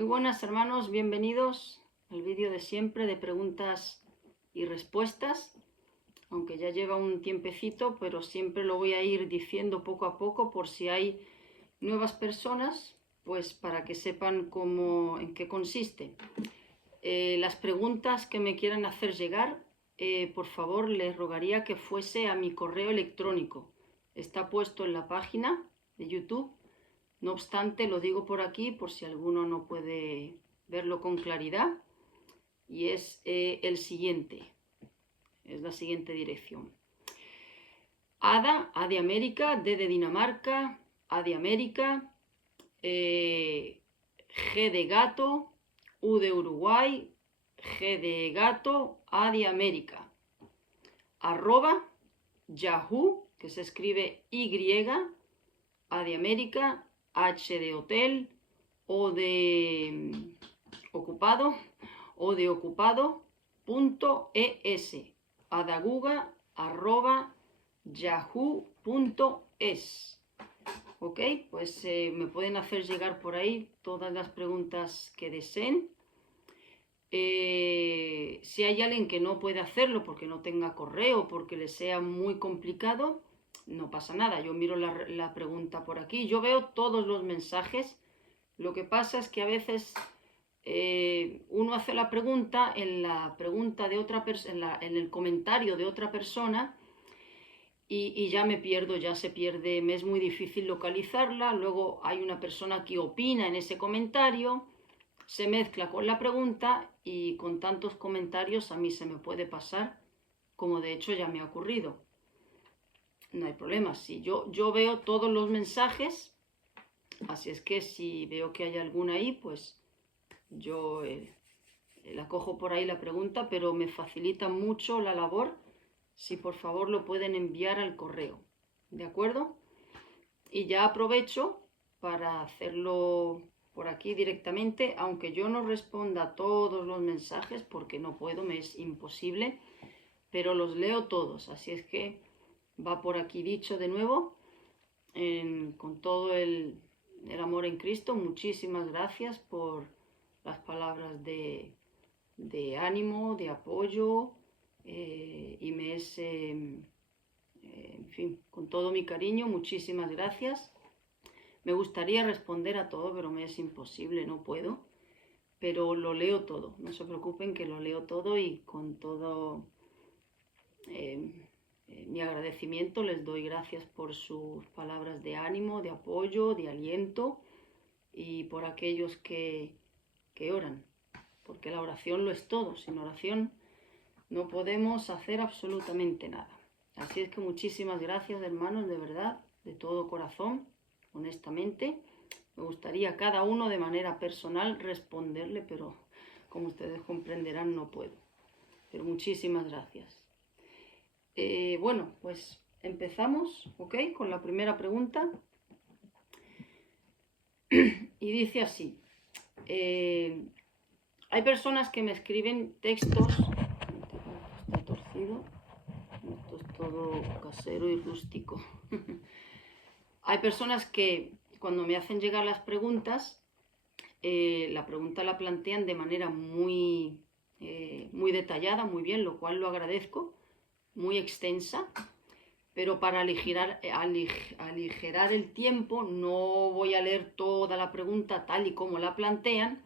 Muy buenas hermanos, bienvenidos al vídeo de siempre de preguntas y respuestas, aunque ya lleva un tiempecito, pero siempre lo voy a ir diciendo poco a poco por si hay nuevas personas, pues para que sepan en qué consiste. Las preguntas que me quieran hacer llegar, por favor les rogaría que fuese a mi correo electrónico. Está puesto en la página de YouTube. No obstante, lo digo por aquí por si alguno no puede verlo con claridad, y es el siguiente, es la siguiente dirección. A de América, D de Dinamarca, A de América, G de gato, U de Uruguay, G de gato, A de América, @ Yahoo, que se escribe Y, A de América, H de hotel, O de ocupado, .es, adaguga@yahoo.es. Ok, pues me pueden hacer llegar por ahí todas las preguntas que deseen. Si hay alguien que no puede hacerlo porque no tenga correo, porque le sea muy complicado, no pasa nada, yo miro la pregunta por aquí, yo veo todos los mensajes. Lo que pasa es que a veces uno hace la pregunta en la pregunta de otra persona, en el comentario de otra persona, y ya me pierdo, ya se pierde, me es muy difícil localizarla. Luego hay una persona que opina en ese comentario, se mezcla con la pregunta, y con tantos comentarios a mí se me puede pasar, como de hecho ya me ha ocurrido. No hay problema, si yo veo todos los mensajes, así es que si veo que hay alguna ahí, pues yo la cojo por ahí la pregunta, pero me facilita mucho la labor si por favor lo pueden enviar al correo, ¿de acuerdo? Y ya aprovecho para hacerlo por aquí directamente, aunque yo no responda a todos los mensajes porque no puedo, me es imposible, pero los leo todos, así es que va por aquí dicho de nuevo, con todo el amor en Cristo. Muchísimas gracias por las palabras de ánimo, de apoyo, y me es, en fin, con todo mi cariño, muchísimas gracias. Me gustaría responder a todo, pero me es imposible, no puedo, pero lo leo todo, no se preocupen que lo leo todo, y con todo mi agradecimiento les doy gracias por sus palabras de ánimo, de apoyo, de aliento, y por aquellos que oran, porque la oración lo es todo. Sin oración no podemos hacer absolutamente nada. Así es que muchísimas gracias, hermanos, de verdad, de todo corazón, honestamente. Me gustaría a cada uno de manera personal responderle, pero como ustedes comprenderán no puedo. Pero muchísimas gracias. Bueno, pues empezamos, ¿ok? Con la primera pregunta. Y dice así. Hay personas que me escriben textos. Está torcido. Esto es todo casero y rústico. Hay personas que cuando me hacen llegar las preguntas, la pregunta la plantean de manera muy detallada, muy bien, lo cual lo agradezco, muy extensa, pero para aligerar el tiempo no voy a leer toda la pregunta tal y como la plantean.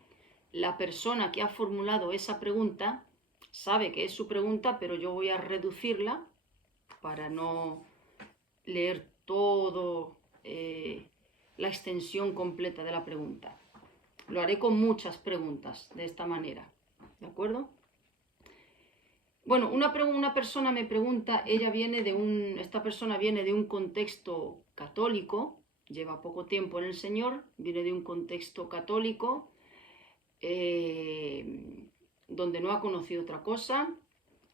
La persona que ha formulado esa pregunta sabe que es su pregunta, pero yo voy a reducirla para no leer todo la extensión completa de la pregunta. Lo haré con muchas preguntas de esta manera, ¿de acuerdo? Bueno, una persona me pregunta, esta persona viene de un contexto católico, lleva poco tiempo en el Señor, viene de un contexto católico, donde no ha conocido otra cosa,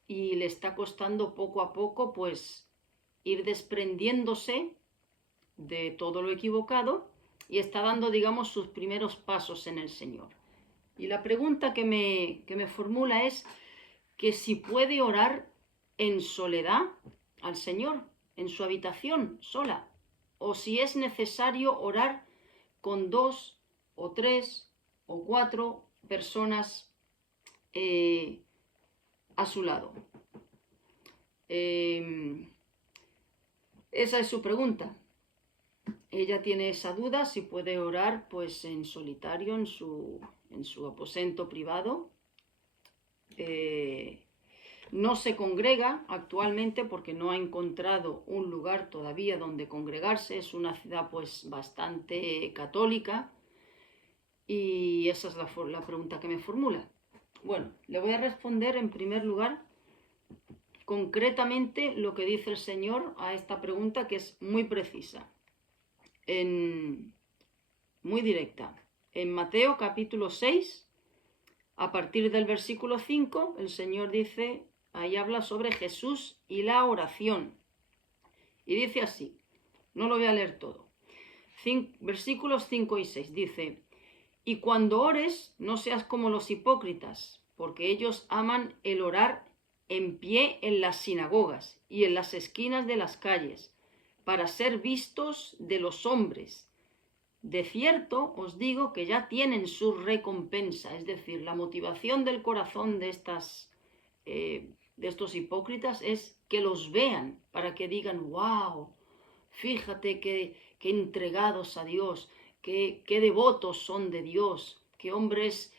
y le está costando poco a poco pues ir desprendiéndose de todo lo equivocado, y está dando, digamos, sus primeros pasos en el Señor. Y la pregunta que me formula es que si puede orar en soledad al Señor, en su habitación sola, o si es necesario orar con 2 o 3 o 4 personas a su lado. Esa es su pregunta. Ella tiene esa duda si puede orar pues en solitario en su aposento privado. No se congrega actualmente porque no ha encontrado un lugar todavía donde congregarse. Es una ciudad pues bastante católica y esa es la pregunta que me formula. Bueno, le voy a responder en primer lugar concretamente lo que dice el Señor a esta pregunta, que es muy precisa, muy directa. En Mateo capítulo 6, a partir del versículo 5, el Señor dice, ahí habla sobre Jesús y la oración. Y dice así, no lo voy a leer todo. Versículos 5 y 6 dice, y cuando ores, no seas como los hipócritas, porque ellos aman el orar en pie en las sinagogas y en las esquinas de las calles, para ser vistos de los hombres. De cierto os digo que ya tienen su recompensa. Es decir, la motivación del corazón de estos hipócritas es que los vean, para que digan, wow, fíjate qué entregados a Dios, qué devotos son de Dios, qué hombres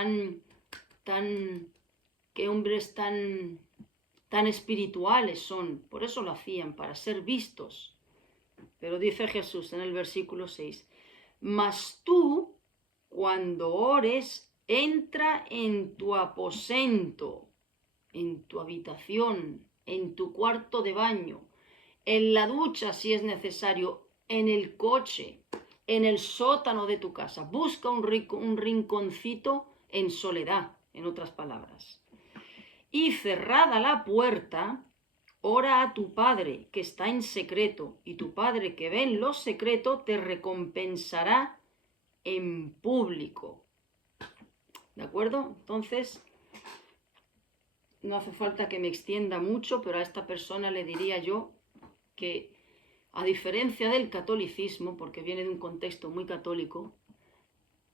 tan espirituales son. Por eso lo hacían, para ser vistos. Pero dice Jesús en el versículo 6, mas tú, cuando ores, entra en tu aposento, en tu habitación, en tu cuarto de baño, en la ducha si es necesario, en el coche, en el sótano de tu casa. Busca un rinconcito en soledad, en otras palabras. Y cerrada la puerta, ora a tu Padre que está en secreto, y tu Padre que ve en lo secreto te recompensará en público. ¿De acuerdo? Entonces, no hace falta que me extienda mucho, pero a esta persona le diría yo que, a diferencia del catolicismo, porque viene de un contexto muy católico,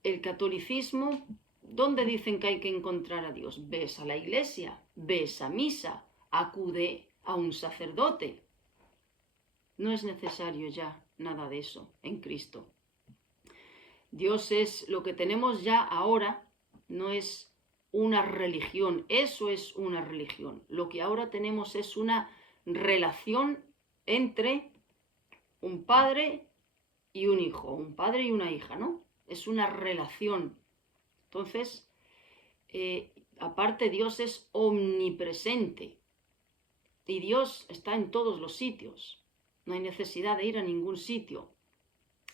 el catolicismo, ¿dónde dicen que hay que encontrar a Dios? Ves a la iglesia, ves a misa, acude a un sacerdote. No es necesario ya nada de eso en Cristo. Dios es lo que tenemos ya ahora, no es una religión, eso es una religión. Lo que ahora tenemos es una relación entre un padre y un hijo, un padre y una hija, ¿no? Es una relación. Entonces, aparte Dios es omnipresente y Dios está en todos los sitios. No hay necesidad de ir a ningún sitio.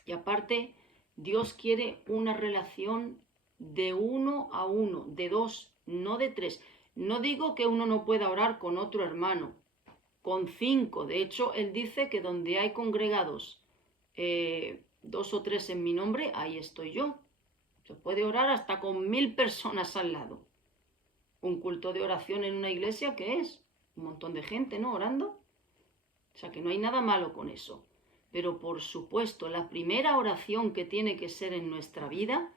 Y aparte, Dios quiere una relación de 1 a 1, de 2, no de 3. No digo que uno no pueda orar con otro hermano, con 5. De hecho, Él dice que donde hay congregados 2 o 3 en mi nombre, ahí estoy yo. Se puede orar hasta con 1000 personas al lado. Un culto de oración en una iglesia, ¿qué es? Un montón de gente, ¿no? Orando. O sea que no hay nada malo con eso. Pero por supuesto, la primera oración que tiene que ser en nuestra vida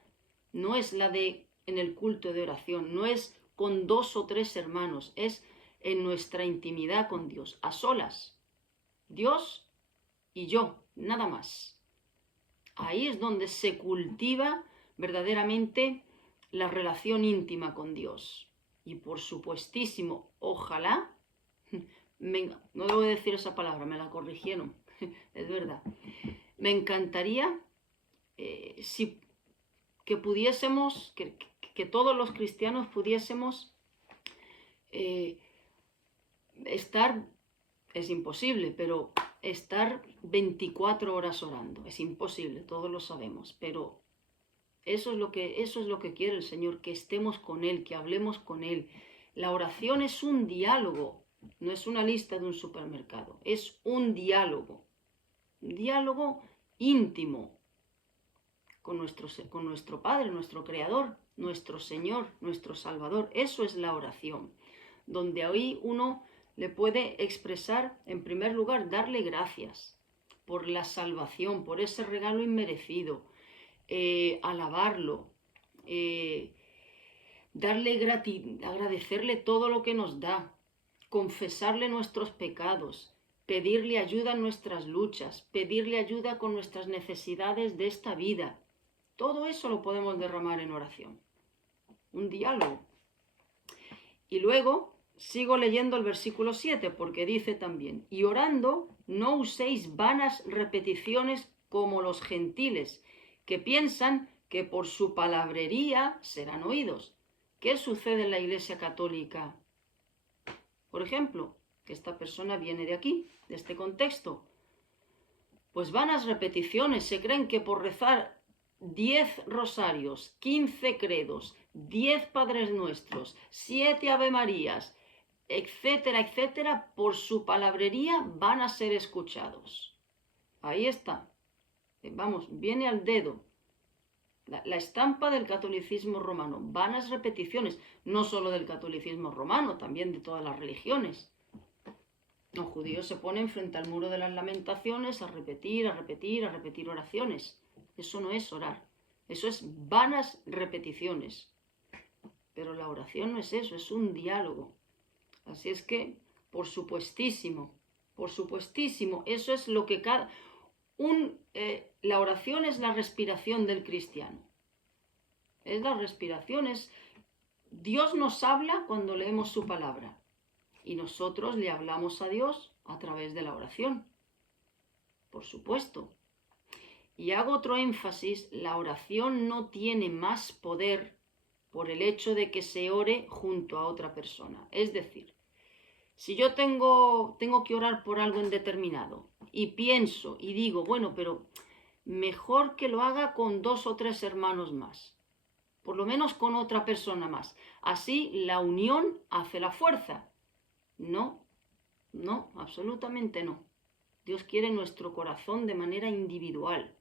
no es la de en el culto de oración, no es con 2 o 3 hermanos, es en nuestra intimidad con Dios, a solas. Dios y yo, nada más. Ahí es donde se cultiva verdaderamente la relación íntima con Dios. Y por supuestísimo, ojalá, no debo decir esa palabra, me la corrigieron, es verdad. Me encantaría que pudiésemos, que todos los cristianos pudiésemos estar, es imposible, pero estar 24 horas orando, es imposible, todos lo sabemos, pero eso es lo que quiere el Señor, que estemos con Él, que hablemos con Él. La oración es un diálogo, no es una lista de un supermercado, es un diálogo íntimo con nuestro Padre, nuestro Creador, nuestro Señor, nuestro Salvador. Eso es la oración, donde ahí uno le puede expresar, en primer lugar, darle gracias por la salvación, por ese regalo inmerecido, alabarlo, agradecerle todo lo que nos da, confesarle nuestros pecados, pedirle ayuda en nuestras luchas, pedirle ayuda con nuestras necesidades de esta vida. Todo eso lo podemos derramar en oración. Un diálogo. Y luego sigo leyendo el versículo 7 porque dice también, y orando no uséis vanas repeticiones como los gentiles, que piensan que por su palabrería serán oídos. ¿Qué sucede en la Iglesia Católica? Por ejemplo, que esta persona viene de aquí, de este contexto. Pues vanas repeticiones, se creen que por rezar 10 rosarios, 15 credos, 10 Padres Nuestros, 7 Ave Marías, etcétera, etcétera, por su palabrería van a ser escuchados. Ahí está. Vamos, viene al dedo. La estampa del catolicismo romano. Vanas repeticiones, no solo del catolicismo romano, también de todas las religiones. Los judíos se ponen frente al muro de las lamentaciones a repetir oraciones. Eso no es orar. Eso es vanas repeticiones. Pero la oración no es eso, es un diálogo. Así es que, por supuestísimo, eso es lo que la oración es la respiración del cristiano. Es la respiración, Dios nos habla cuando leemos su palabra. Y nosotros le hablamos a Dios a través de la oración. Por supuesto. Y hago otro énfasis, la oración no tiene más poder por el hecho de que se ore junto a otra persona. Es decir, si yo tengo que orar por algo indeterminado y pienso y digo, bueno, pero mejor que lo haga con 2 o 3 hermanos más, por lo menos con otra persona más. Así la unión hace la fuerza. No, absolutamente no. Dios quiere nuestro corazón de manera individual.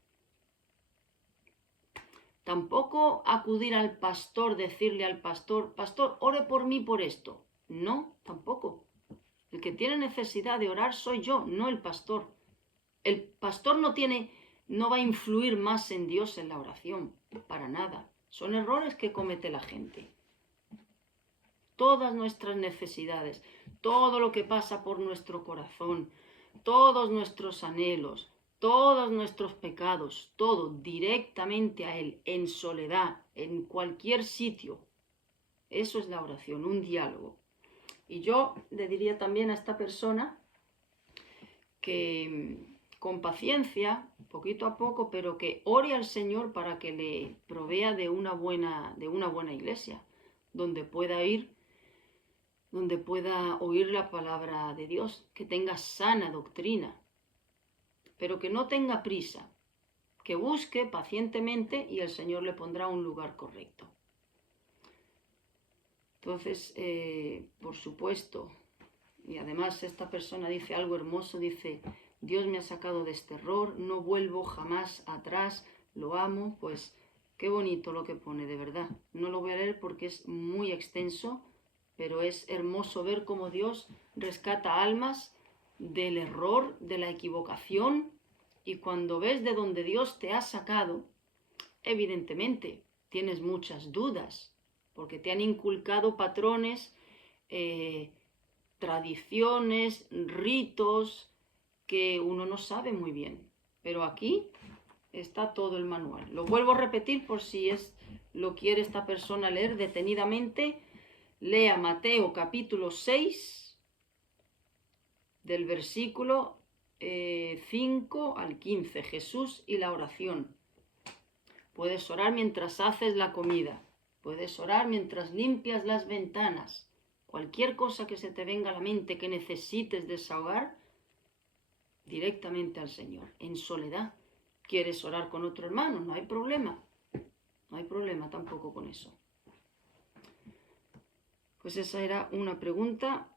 Tampoco acudir al pastor, decirle al pastor, pastor, ore por mí por esto. No, tampoco. El que tiene necesidad de orar soy yo, no el pastor. El pastor no va a influir más en Dios en la oración, para nada. Son errores que comete la gente. Todas nuestras necesidades, todo lo que pasa por nuestro corazón, todos nuestros anhelos, todos nuestros pecados, todo directamente a Él, en soledad, en cualquier sitio. Eso es la oración, un diálogo. Y yo le diría también a esta persona que con paciencia, poquito a poco, pero que ore al Señor para que le provea de una buena iglesia, donde pueda oír la palabra de Dios, que tenga sana doctrina, pero que no tenga prisa, que busque pacientemente y el Señor le pondrá un lugar correcto. Entonces, por supuesto, y además esta persona dice algo hermoso, dice, Dios me ha sacado de este error, no vuelvo jamás atrás, lo amo, pues qué bonito lo que pone, de verdad. No lo voy a leer porque es muy extenso, pero es hermoso ver cómo Dios rescata almas del error, de la equivocación, y cuando ves de dónde Dios te ha sacado, evidentemente tienes muchas dudas, porque te han inculcado patrones, tradiciones, ritos que uno no sabe muy bien. Pero aquí está todo el manual. Lo vuelvo a repetir por si lo quiere esta persona leer detenidamente. Lea Mateo capítulo 6, del versículo 5 al 15, Jesús y la oración. Puedes orar mientras haces la comida, puedes orar mientras limpias las ventanas. Cualquier cosa que se te venga a la mente que necesites desahogar, directamente al Señor, en soledad. ¿Quieres orar con otro hermano? No hay problema. No hay problema tampoco con eso. Pues esa era una pregunta.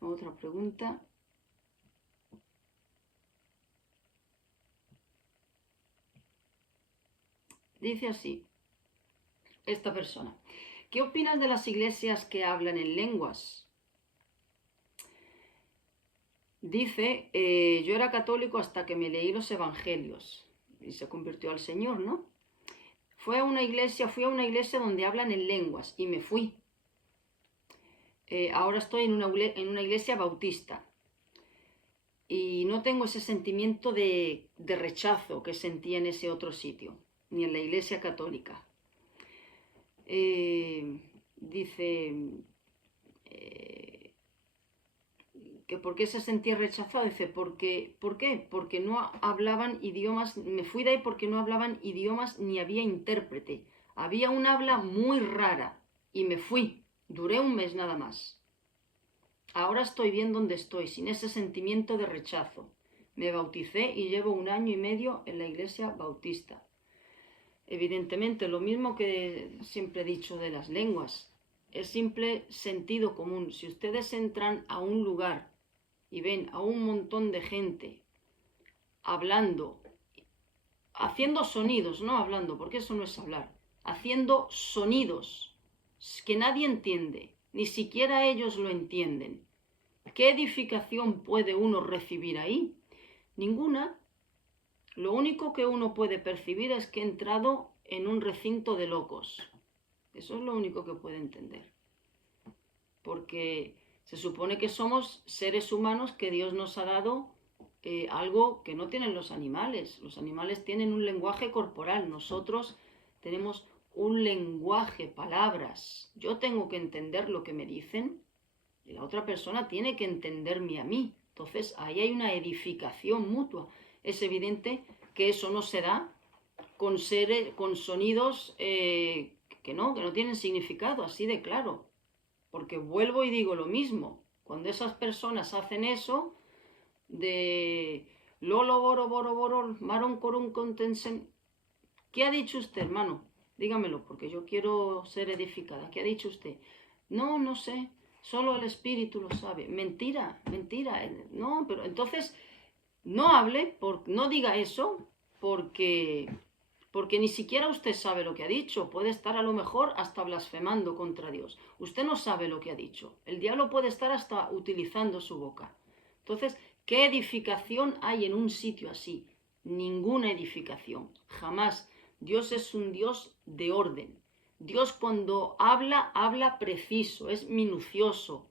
Otra pregunta. Dice así, esta persona. ¿Qué opinas de las iglesias que hablan en lenguas? Dice, yo era católico hasta que me leí los evangelios y se convirtió al Señor, ¿no? fui a una iglesia donde hablan en lenguas y me fui. Ahora estoy en una iglesia bautista y no tengo ese sentimiento de rechazo que sentía en ese otro sitio, ni en la iglesia católica. Dice que por qué se sentía rechazado. Dice, ¿por qué? Porque no hablaban idiomas, me fui de ahí porque no hablaban idiomas ni había intérprete. Había un habla muy rara y me fui. Duré un mes nada más. Ahora estoy bien donde estoy, sin ese sentimiento de rechazo. Me bauticé y llevo 1 año y medio en la iglesia bautista. Evidentemente, lo mismo que siempre he dicho de las lenguas, es simple sentido común. Si ustedes entran a un lugar y ven a un montón de gente hablando, haciendo sonidos, no hablando, porque eso no es hablar, haciendo sonidos que nadie entiende, ni siquiera ellos lo entienden. ¿Qué edificación puede uno recibir ahí? Ninguna. Lo único que uno puede percibir es que he entrado en un recinto de locos. Eso es lo único que puede entender. Porque se supone que somos seres humanos que Dios nos ha dado algo que no tienen los animales. Los animales tienen un lenguaje corporal. Nosotros tenemos un lenguaje, palabras. Yo tengo que entender lo que me dicen y la otra persona tiene que entenderme a mí. Entonces ahí hay una edificación mutua. Es evidente que eso no se da con sonidos que no tienen significado, así de claro. Porque vuelvo y digo lo mismo. Cuando esas personas hacen eso de Lolo Boro Boro Boro Maron Corun Contensen, ¿qué ha dicho usted, hermano? Dígamelo, porque yo quiero ser edificada. ¿Qué ha dicho usted? No sé. Solo el Espíritu lo sabe. Mentira. No, pero entonces no hable, no diga eso, porque ni siquiera usted sabe lo que ha dicho. Puede estar a lo mejor hasta blasfemando contra Dios. Usted no sabe lo que ha dicho. El diablo puede estar hasta utilizando su boca. Entonces, ¿qué edificación hay en un sitio así? Ninguna edificación. Jamás. Dios es un Dios de orden. Dios cuando habla preciso, es minucioso.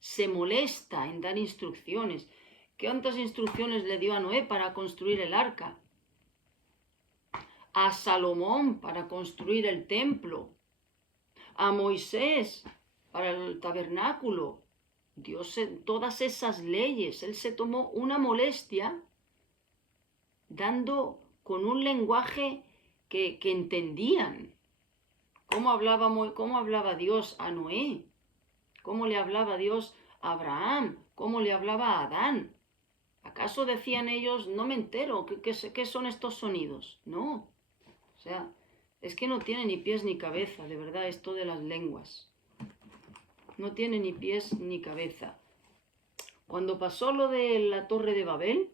Se molesta en dar instrucciones. ¿Cuántas instrucciones le dio a Noé para construir el arca? A Salomón para construir el templo, a Moisés para el tabernáculo. Dios, todas esas leyes, Él se tomó una molestia dando con un lenguaje que entendían. ¿Cómo hablaba Dios a Noé? ¿Cómo le hablaba Dios a Abraham? ¿Cómo le hablaba a Adán? ¿Acaso decían ellos, no me entero, qué son estos sonidos? No. O sea, es que no tiene ni pies ni cabeza, de verdad, esto de las lenguas. No tiene ni pies ni cabeza. Cuando pasó lo de la Torre de Babel,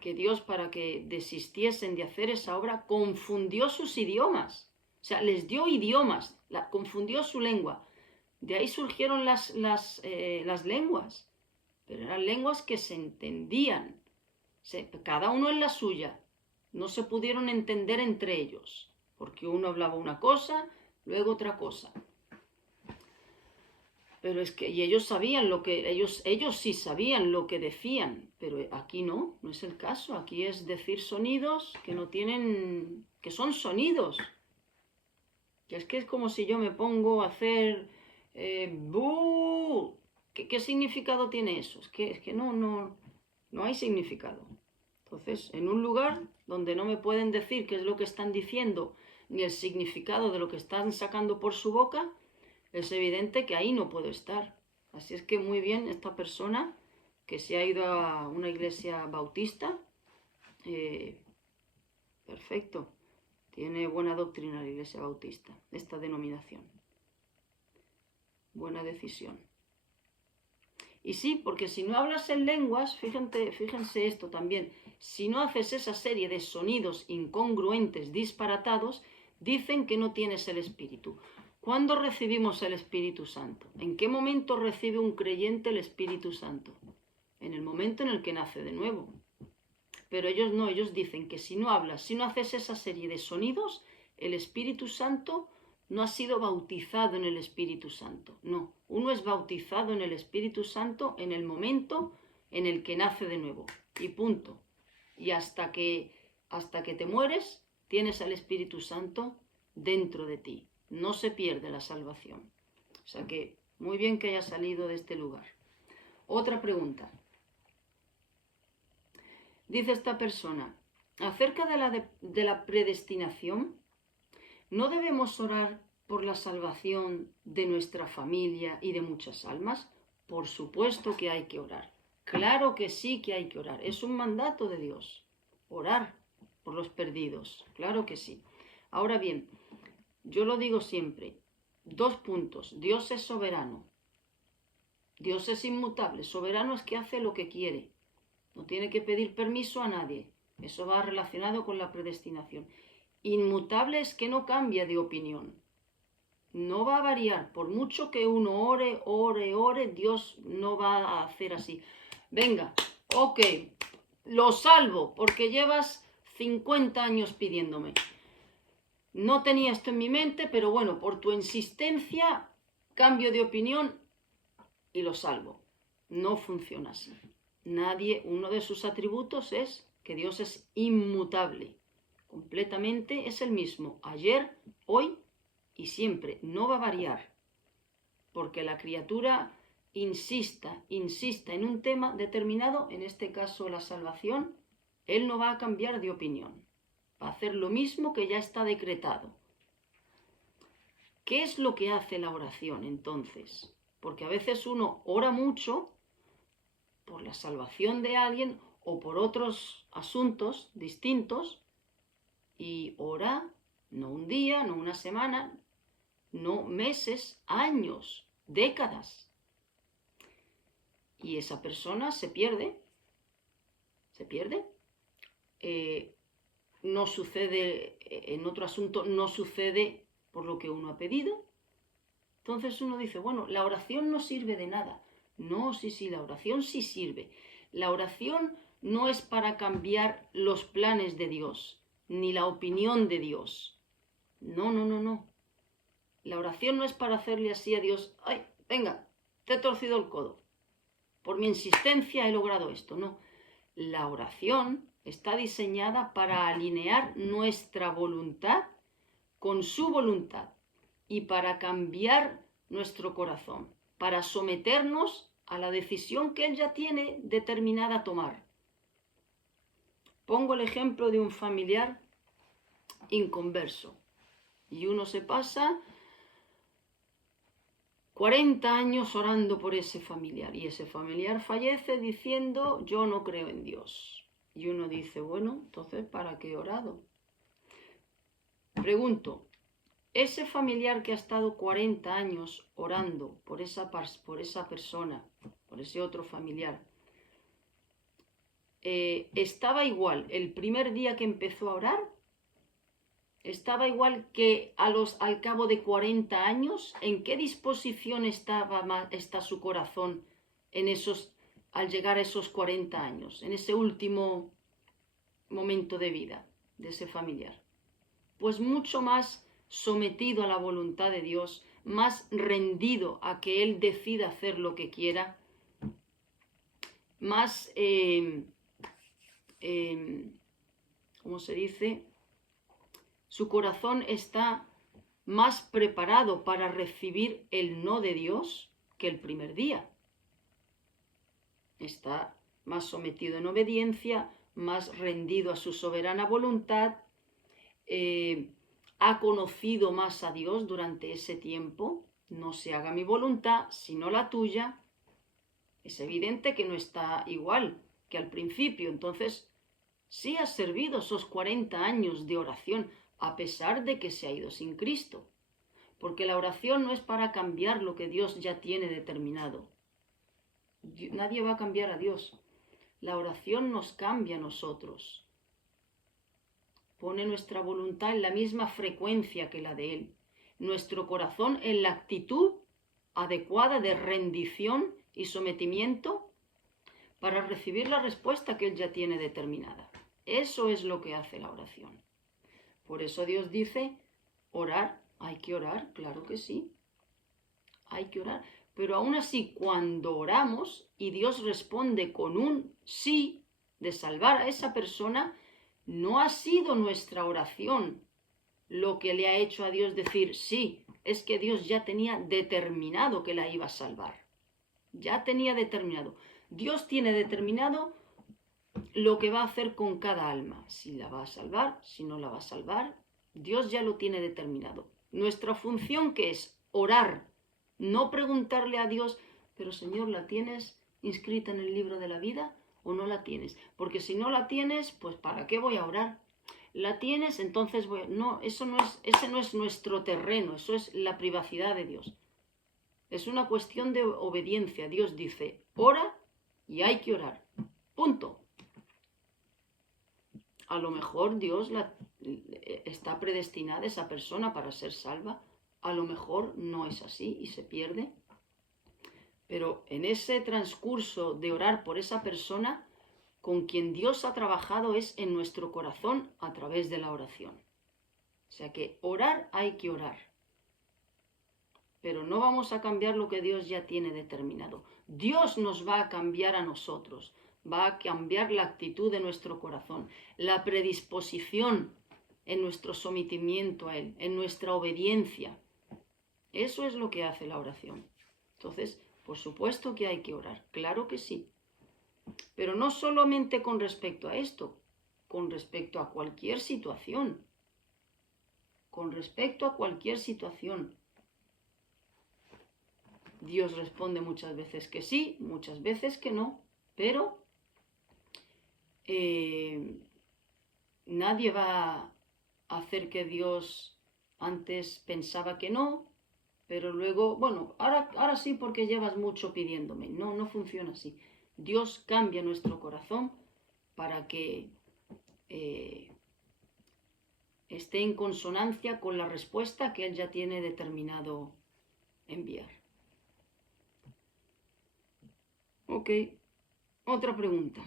que Dios, para que desistiesen de hacer esa obra, confundió sus idiomas. O sea, les dio idiomas, confundió su lengua. De ahí surgieron las lenguas. Pero eran lenguas que se entendían. Cada uno en la suya. No se pudieron entender entre ellos, porque uno hablaba una cosa, luego otra cosa. Pero es que, y ellos sabían ellos sí sabían lo que decían, pero aquí no es el caso. Aquí es decir sonidos que no tienen, que son sonidos. Y es que es como si yo me pongo a hacer ¡bú! ¿Qué significado tiene eso? Es que no hay significado. Entonces, en un lugar donde no me pueden decir qué es lo que están diciendo, ni el significado de lo que están sacando por su boca, es evidente que ahí no puedo estar. Así es que muy bien esta persona que se ha ido a una iglesia bautista, perfecto, tiene buena doctrina la iglesia bautista, esta denominación. Buena decisión. Y sí, porque si no hablas en lenguas, fíjense esto también, si no haces esa serie de sonidos incongruentes, disparatados, dicen que no tienes el Espíritu. ¿Cuándo recibimos el Espíritu Santo? ¿En qué momento recibe un creyente el Espíritu Santo? En el momento en el que nace de nuevo. Pero ellos no, ellos dicen que si no hablas, si no haces esa serie de sonidos, El Espíritu Santo no ha sido bautizado en el Espíritu Santo. No, uno es bautizado en el Espíritu Santo en el momento en el que nace de nuevo. Y punto. Y hasta que te mueres, tienes al Espíritu Santo dentro de ti. No se pierde la salvación. O sea que muy bien que haya salido de este lugar. Otra pregunta. Dice esta persona, acerca de la predestinación, ¿no debemos orar por la salvación de nuestra familia y de muchas almas? Por supuesto que hay que orar. Claro que sí que hay que orar. Es un mandato de Dios. Orar por los perdidos. Claro que sí. Ahora bien, yo lo digo siempre. 2 puntos. Dios es soberano. Dios es inmutable. Soberano es que hace lo que quiere. No tiene que pedir permiso a nadie. Eso va relacionado con la predestinación. Inmutable es que no cambia de opinión. No va a variar. Por mucho que uno ore, Dios no va a hacer así. Venga, ok, lo salvo porque llevas 50 años pidiéndome. No tenía esto en mi mente, pero bueno, por tu insistencia, cambio de opinión y lo salvo. No funciona así. Uno de sus atributos es que Dios es inmutable. Completamente es el mismo, ayer, hoy y siempre. No va a variar, porque la criatura insista en un tema determinado, en este caso la salvación, él no va a cambiar de opinión. Va a hacer lo mismo que ya está decretado. ¿Qué es lo que hace la oración entonces? Porque a veces uno ora mucho por la salvación de alguien o por otros asuntos distintos, y ora no un día, no una semana, no meses, años, décadas. Y esa persona se pierde. No sucede, en otro asunto no sucede por lo que uno ha pedido. Entonces uno dice, bueno, la oración no sirve de nada. No, sí, la oración sí sirve. La oración no es para cambiar los planes de Dios, ni la opinión de Dios. No. La oración no es para hacerle así a Dios, ay, venga, te he torcido el codo. Por mi insistencia he logrado esto. No, la oración está diseñada para alinear nuestra voluntad con su voluntad y para cambiar nuestro corazón, para someternos a la decisión que Él ya tiene determinada a tomar. Pongo el ejemplo de un familiar inconverso y uno se pasa 40 años orando por ese familiar y ese familiar fallece diciendo yo no creo en Dios. Y uno dice, bueno, entonces ¿para qué he orado? Pregunto, ese familiar que ha estado 40 años orando por esa persona, por ese otro familiar, ¿estaba igual el primer día que empezó a orar? ¿Estaba igual que al cabo de 40 años? ¿En qué disposición está su corazón al llegar a esos 40 años, en ese último momento de vida de ese familiar? Pues mucho más sometido a la voluntad de Dios, más rendido a que Él decida hacer lo que quiera, más, ¿cómo se dice? Su corazón está más preparado para recibir el no de Dios que el primer día. Está más sometido en obediencia, más rendido a su soberana voluntad, ha conocido más a Dios durante ese tiempo. No se haga mi voluntad, sino la tuya. Es evidente que no está igual que al principio. Entonces, sí ha servido esos 40 años de oración, a pesar de que se ha ido sin Cristo. Porque la oración no es para cambiar lo que Dios ya tiene determinado. Nadie va a cambiar a Dios. La oración nos cambia a nosotros. Pone nuestra voluntad en la misma frecuencia que la de Él. Nuestro corazón en la actitud adecuada de rendición y sometimiento para recibir la respuesta que Él ya tiene determinada. Eso es lo que hace la oración. Por eso Dios dice, Orar, hay que orar, claro que sí. Hay que orar. Pero aún así, cuando oramos y Dios responde con un sí de salvar a esa persona, no ha sido nuestra oración lo que le ha hecho a Dios decir sí, es que Dios ya tenía determinado que la iba a salvar. Ya tenía determinado. Dios tiene determinado lo que va a hacer con cada alma. Si la va a salvar, si no la va a salvar, Dios ya lo tiene determinado. Nuestra función que es orar, no preguntarle a Dios, pero Señor, ¿la tienes inscrita en el libro de la vida o no la tienes? Porque si no la tienes, pues ¿para qué voy a orar? La tienes, entonces voy a... No, ese no es nuestro terreno, eso es la privacidad de Dios. Es una cuestión de obediencia. Dios dice, ora y hay que orar. Punto. A lo mejor Dios está predestinada esa persona para ser salva. A lo mejor no es así y se pierde. Pero en ese transcurso de orar por esa persona, con quien Dios ha trabajado es en nuestro corazón a través de la oración. O sea que orar hay que orar. Pero no vamos a cambiar lo que Dios ya tiene determinado. Dios nos va a cambiar a nosotros. Va a cambiar la actitud de nuestro corazón, la predisposición en nuestro sometimiento a Él, en nuestra obediencia. Eso es lo que hace la oración. Entonces, por supuesto que hay que orar, claro que sí. Pero no solamente con respecto a esto, con respecto a cualquier situación. Con respecto a cualquier situación. Dios responde muchas veces que sí, muchas veces que no, pero nadie va a hacer que Dios antes pensaba que no, pero luego, bueno, ahora sí porque llevas mucho pidiéndome. No, no funciona así. Dios cambia nuestro corazón para que esté en consonancia con la respuesta que Él ya tiene determinado enviar. Ok, otra pregunta.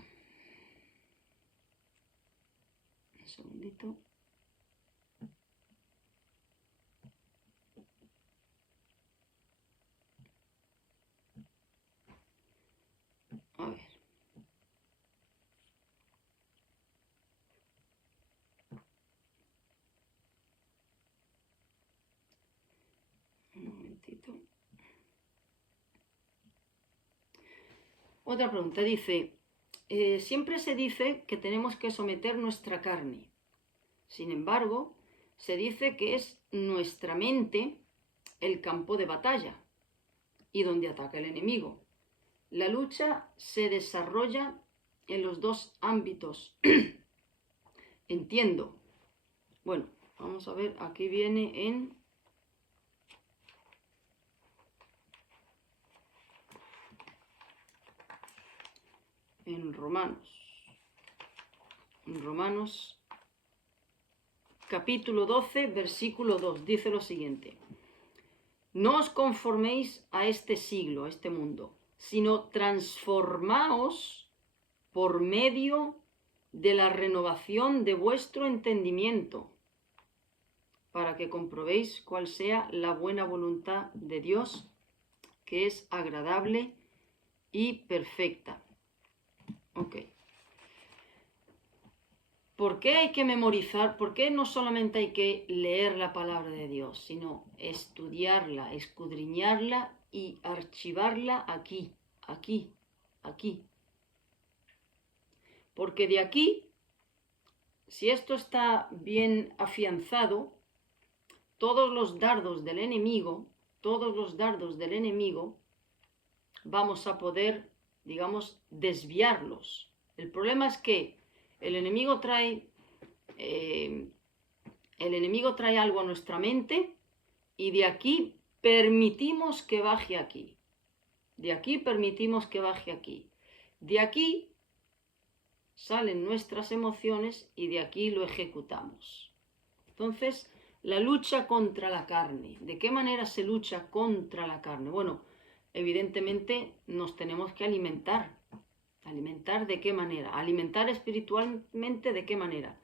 Un segundito. A ver. Un momentito. Otra pregunta dice, siempre se dice que tenemos que someter nuestra carne. Sin embargo, se dice que es nuestra mente el campo de batalla y donde ataca el enemigo. La lucha se desarrolla en los dos ámbitos. Entiendo. Bueno, vamos a ver, aquí viene en Romanos. En Romanos capítulo 12, versículo 2, dice lo siguiente. No os conforméis a este siglo, a este mundo, sino transformaos por medio de la renovación de vuestro entendimiento, para que comprobéis cuál sea la buena voluntad de Dios, que es agradable y perfecta. Ok. ¿Por qué hay que memorizar? ¿Por qué no solamente hay que leer la palabra de Dios, sino estudiarla, escudriñarla y archivarla aquí, aquí, aquí? Porque de aquí, si esto está bien afianzado, todos los dardos del enemigo, vamos a poder, digamos, desviarlos. El problema es que el enemigo trae algo a nuestra mente y de aquí permitimos que baje aquí. De aquí permitimos que baje aquí. De aquí salen nuestras emociones y de aquí lo ejecutamos. Entonces, la lucha contra la carne. ¿De qué manera se lucha contra la carne? Bueno, evidentemente nos tenemos que alimentar. ¿Alimentar de qué manera? ¿Alimentar espiritualmente de qué manera?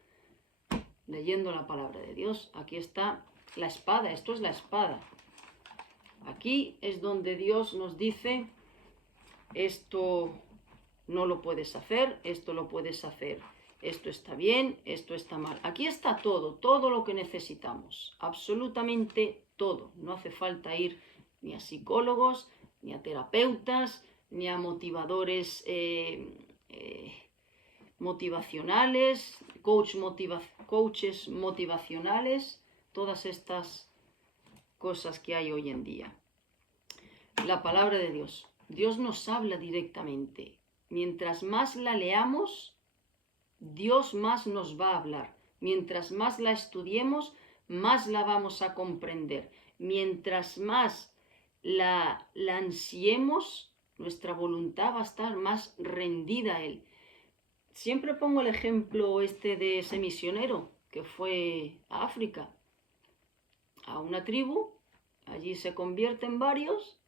Leyendo la palabra de Dios. Aquí está la espada, esto es la espada. Aquí es donde Dios nos dice, esto no lo puedes hacer, esto lo puedes hacer, esto está bien, esto está mal. Aquí está todo, todo lo que necesitamos, absolutamente todo. No hace falta ir ni a psicólogos, ni a terapeutas, ni a motivadores motivacionales, coaches motivacionales, todas estas cosas que hay hoy en día. La palabra de Dios. Dios nos habla directamente. Mientras más la leamos, Dios más nos va a hablar. Mientras más la estudiemos, más la vamos a comprender. Mientras más la ansiemos, nuestra voluntad va a estar más rendida a Él. Siempre pongo el ejemplo de ese misionero que fue a África, a una tribu, allí se convierte en varios,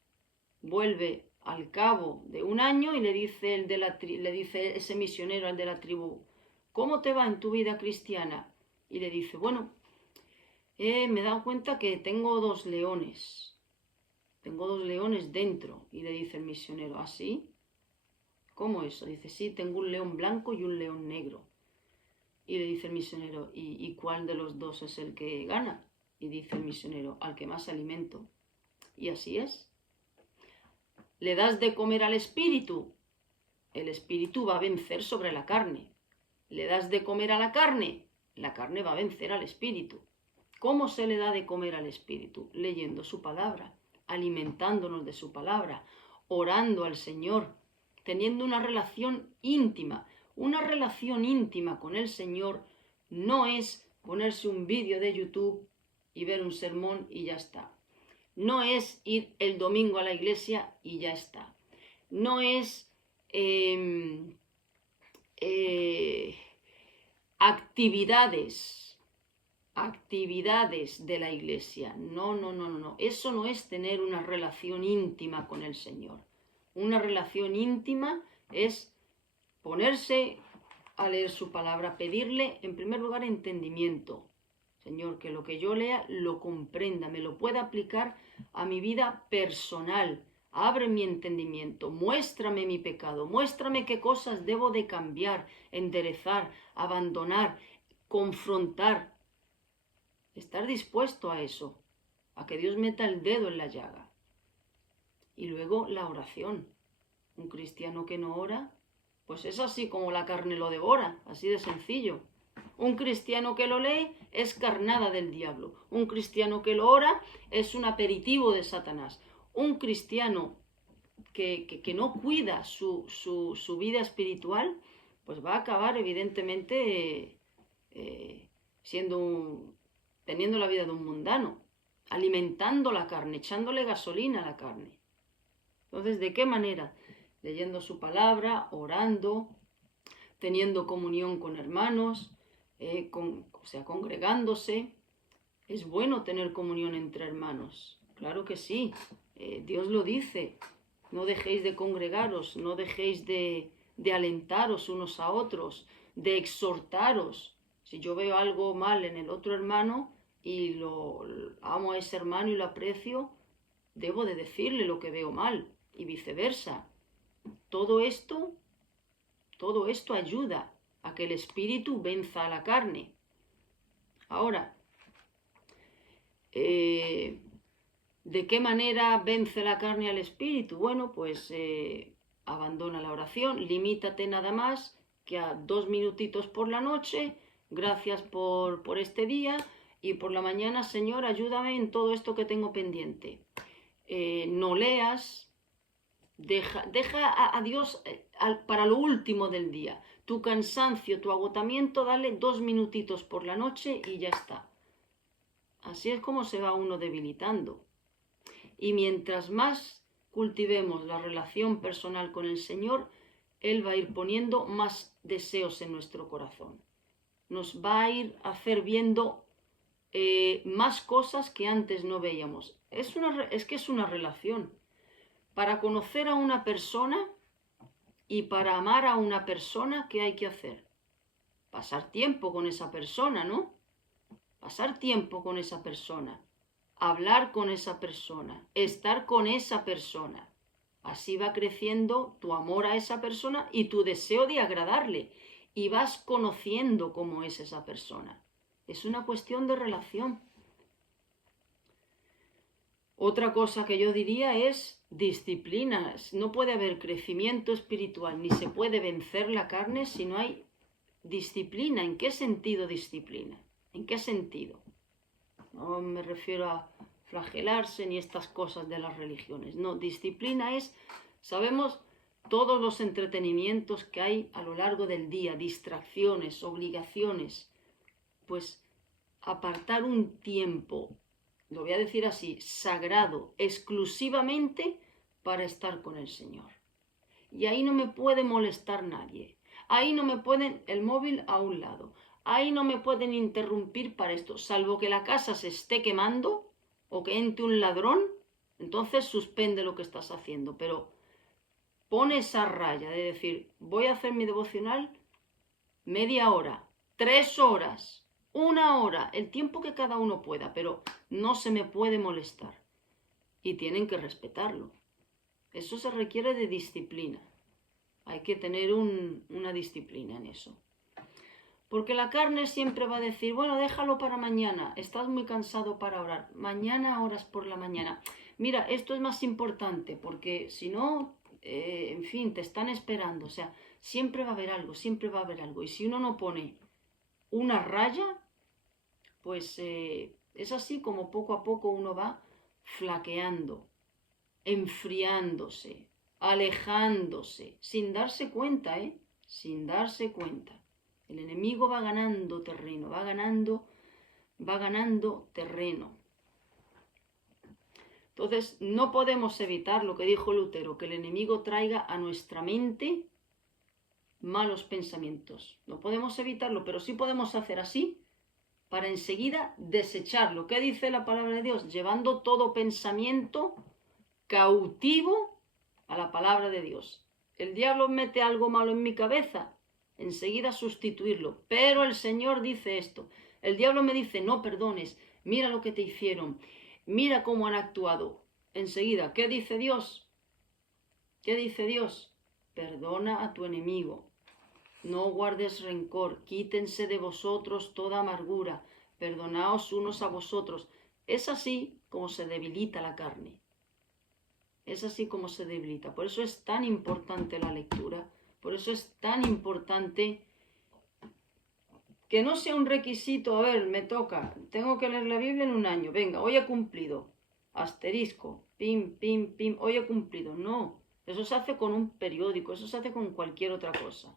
vuelve al cabo de un año y le dice, le dice ese misionero al de la tribu, ¿cómo te va en tu vida cristiana? Y le dice, bueno, me he dado cuenta que tengo dos leones dentro. Y le dice el misionero, ¿ah, sí? ¿Cómo eso? Dice, sí, tengo un león blanco y un león negro. Y le dice el misionero, ¿y cuál de los dos es el que gana? Y dice el misionero, al que más alimento. Y así es. Le das de comer al espíritu, el espíritu va a vencer sobre la carne. Le das de comer a la carne va a vencer al espíritu. ¿Cómo se le da de comer al espíritu? Leyendo su palabra, alimentándonos de su palabra, orando al Señor, teniendo una relación íntima. Una relación íntima con el Señor no es ponerse un vídeo de YouTube y ver un sermón y ya está. No es ir el domingo a la iglesia y ya está. No es actividades de la iglesia. No. Eso no es tener una relación íntima con el Señor. Una relación íntima es ponerse a leer su palabra, pedirle en primer lugar entendimiento. Señor, que lo que yo lea lo comprenda, me lo pueda aplicar a mi vida personal. Abre mi entendimiento, muéstrame mi pecado, muéstrame qué cosas debo de cambiar, enderezar, abandonar, confrontar. Estar dispuesto a eso, a que Dios meta el dedo en la llaga. Y luego la oración. Un cristiano que no ora, pues es así como la carne lo devora, así de sencillo. Un cristiano que lo lee es carnada del diablo. Un cristiano que lo ora es un aperitivo de Satanás. Un cristiano que no cuida su vida espiritual, pues va a acabar evidentemente teniendo la vida de un mundano, alimentando la carne, echándole gasolina a la carne. Entonces, ¿de qué manera? Leyendo su palabra, orando, teniendo comunión con hermanos, congregándose. Es bueno tener comunión entre hermanos, claro que sí, Dios lo dice, no dejéis de congregaros, no dejéis de alentaros unos a otros, de exhortaros. Si yo veo algo mal en el otro hermano y lo amo a ese hermano y lo aprecio, debo de decirle lo que veo mal y viceversa. Todo esto ayuda a que el espíritu venza a la carne. Ahora, ¿de qué manera vence la carne al espíritu? Bueno, pues abandona la oración, limítate nada más que a 2 minutitos por la noche, gracias por este día, y por la mañana, Señor, ayúdame en todo esto que tengo pendiente. No leas, deja a Dios para lo último del día. Tu cansancio, tu agotamiento, dale 2 minutitos por la noche y ya está. Así es como se va uno debilitando. Y mientras más cultivemos la relación personal con el Señor, Él va a ir poniendo más deseos en nuestro corazón. Nos va a ir a hacer viendo más cosas que antes no veíamos. Es que es una relación. Para conocer a una persona y para amar a una persona, ¿qué hay que hacer? Pasar tiempo con esa persona, ¿no? Pasar tiempo con esa persona. hablar con esa persona, estar con esa persona. Así va creciendo tu amor a esa persona y tu deseo de agradarle. Y vas conociendo cómo es esa persona. Es una cuestión de relación. Otra cosa que yo diría es disciplina. No puede haber crecimiento espiritual ni se puede vencer la carne si no hay disciplina. ¿En qué sentido disciplina? ¿En qué sentido? No me refiero a flagelarse ni estas cosas de las religiones. No, disciplina es, sabemos todos los entretenimientos que hay a lo largo del día, distracciones, obligaciones. Pues apartar un tiempo, lo voy a decir así, sagrado, exclusivamente para estar con el Señor. Y ahí no me puede molestar nadie. Ahí no me pueden el móvil a un lado. Ahí no me pueden interrumpir para esto, salvo que la casa se esté quemando o que entre un ladrón, entonces suspende lo que estás haciendo. Pero pone esa raya de decir, voy a hacer mi devocional media hora, 3 horas, 1 hora, el tiempo que cada uno pueda, pero no se me puede molestar. Y tienen que respetarlo. Eso se requiere de disciplina. Hay que tener una disciplina en eso. Porque la carne siempre va a decir, bueno, déjalo para mañana, estás muy cansado para orar, mañana oras por la mañana. Mira, esto es más importante porque si no, en fin, te están esperando. O sea, siempre va a haber algo, siempre va a haber algo. Y si uno no pone una raya, pues es así como poco a poco uno va flaqueando, enfriándose, alejándose, sin darse cuenta, sin darse cuenta. El enemigo va ganando terreno, va ganando terreno. Entonces, no podemos evitar lo que dijo Lutero, que el enemigo traiga a nuestra mente malos pensamientos. No podemos evitarlo, pero sí podemos hacer así para enseguida desecharlo. ¿Qué dice la palabra de Dios? Llevando todo pensamiento cautivo a la palabra de Dios. El diablo mete algo malo en mi cabeza, enseguida sustituirlo. Pero el Señor dice esto. El diablo me dice, no perdones, mira lo que te hicieron, mira cómo han actuado. Enseguida, ¿qué dice Dios? ¿Qué dice Dios? Perdona a tu enemigo. No guardes rencor, quítense de vosotros toda amargura, perdonaos unos a vosotros. Es así como se debilita la carne. Es así como se debilita. Por eso es tan importante la lectura. Por eso es tan importante que no sea un requisito. A ver, me toca. Tengo que leer la Biblia en un año. Venga, hoy he cumplido. Asterisco. Pim, pim, pim. Hoy he cumplido. No. Eso se hace con un periódico. Eso se hace con cualquier otra cosa.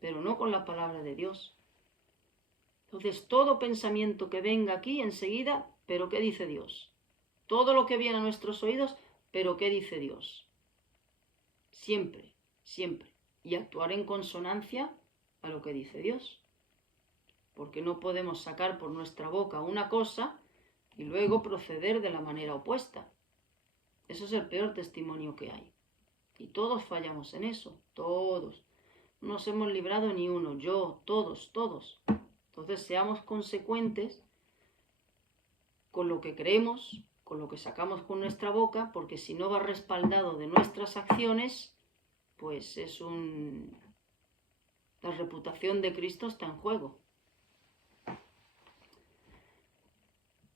Pero no con la palabra de Dios. Entonces, todo pensamiento que venga aquí enseguida, ¿pero qué dice Dios? Todo lo que viene a nuestros oídos, ¿pero qué dice Dios? Siempre, siempre. Y actuar en consonancia a lo que dice Dios. Porque no podemos sacar por nuestra boca una cosa y luego proceder de la manera opuesta. Eso es el peor testimonio que hay. Y todos fallamos en eso, todos. No nos hemos librado ni uno, yo, todos, todos. Entonces seamos consecuentes con lo que creemos, con lo que sacamos con nuestra boca, porque si no va respaldado de nuestras acciones, pues la reputación de Cristo está en juego.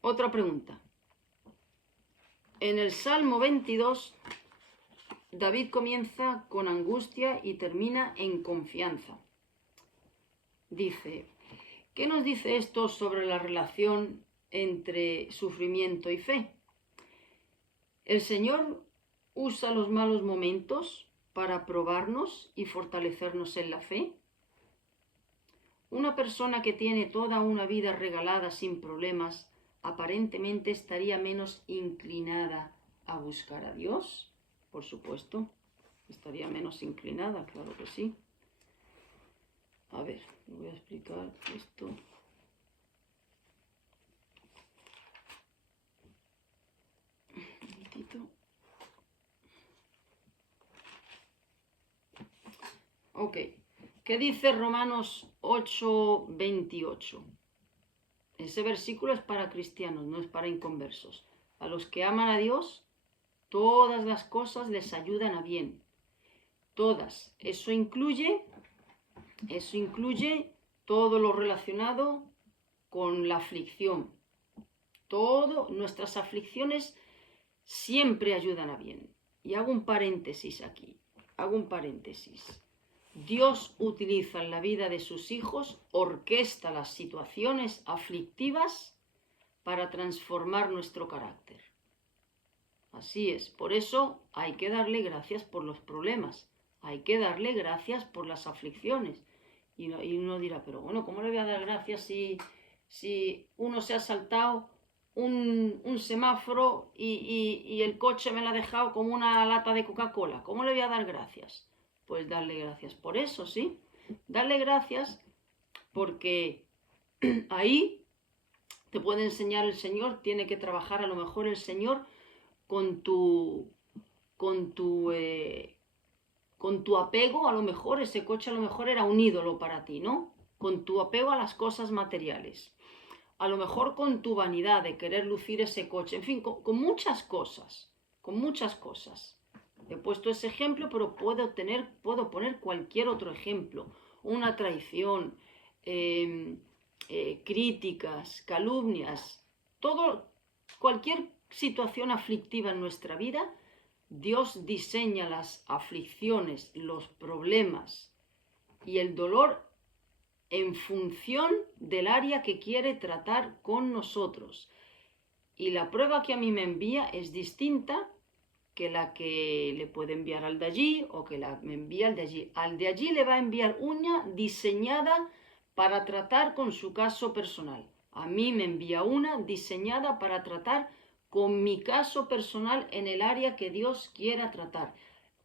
Otra pregunta. En el Salmo 22, David comienza con angustia y termina en confianza. Dice, ¿qué nos dice esto sobre la relación entre sufrimiento y fe? El Señor usa los malos momentos para probarnos y fortalecernos en la fe. Una persona que tiene toda una vida regalada sin problemas, aparentemente estaría menos inclinada a buscar a Dios. Por supuesto, estaría menos inclinada, claro que sí. A ver, voy a explicar esto. Un momentito. Ok. ¿Qué dice Romanos 8:28? ese versículo es para cristianos, no es para inconversos. A los que aman a Dios, todas las cosas les ayudan a bien. Todas. Eso incluye todo lo relacionado con la aflicción. Nuestras aflicciones siempre ayudan a bien. Y hago un paréntesis aquí. Dios utiliza en la vida de sus hijos, orquesta las situaciones aflictivas para transformar nuestro carácter. Así es. Por eso hay que darle gracias por los problemas. Hay que darle gracias por las aflicciones. Y uno dirá, pero bueno, ¿cómo le voy a dar gracias si uno se ha saltado un semáforo y el coche me lo ha dejado como una lata de Coca-Cola? ¿Cómo le voy a dar gracias? Pues darle gracias por eso, ¿sí? Darle gracias porque ahí te puede enseñar el Señor, tiene que trabajar a lo mejor el Señor con tu apego. A lo mejor ese coche a lo mejor era un ídolo para ti, ¿no? Con tu apego a las cosas materiales. A lo mejor con tu vanidad de querer lucir ese coche. En fin, con muchas cosas. Con muchas cosas. He puesto ese ejemplo, pero puedo poner cualquier otro ejemplo. Una traición, críticas, calumnias, cualquier situación aflictiva en nuestra vida. Dios diseña las aflicciones, los problemas y el dolor en función del área que quiere tratar con nosotros. Y la prueba que a mí me envía es distinta que la que le puede enviar al de allí o que la me envía al de allí. Al de allí le va a enviar una diseñada para tratar con su caso personal. A mí me envía una diseñada para tratar con mi caso personal en el área que Dios quiera tratar.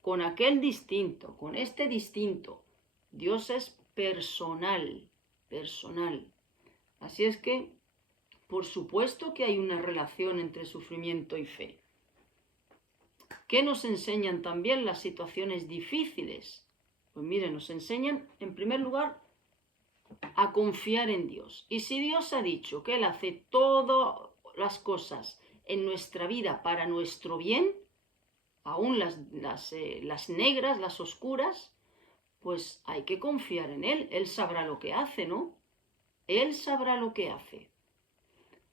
Con aquel distinto, con este distinto. Dios es personal. Así es que, por supuesto que hay una relación entre sufrimiento y fe. ¿Qué nos enseñan también las situaciones difíciles? Pues miren, nos enseñan, en primer lugar, a confiar en Dios. Y si Dios ha dicho que Él hace todas las cosas en nuestra vida para nuestro bien, aún las negras, las oscuras, pues hay que confiar en Él. Él sabrá lo que hace, ¿no? Él sabrá lo que hace.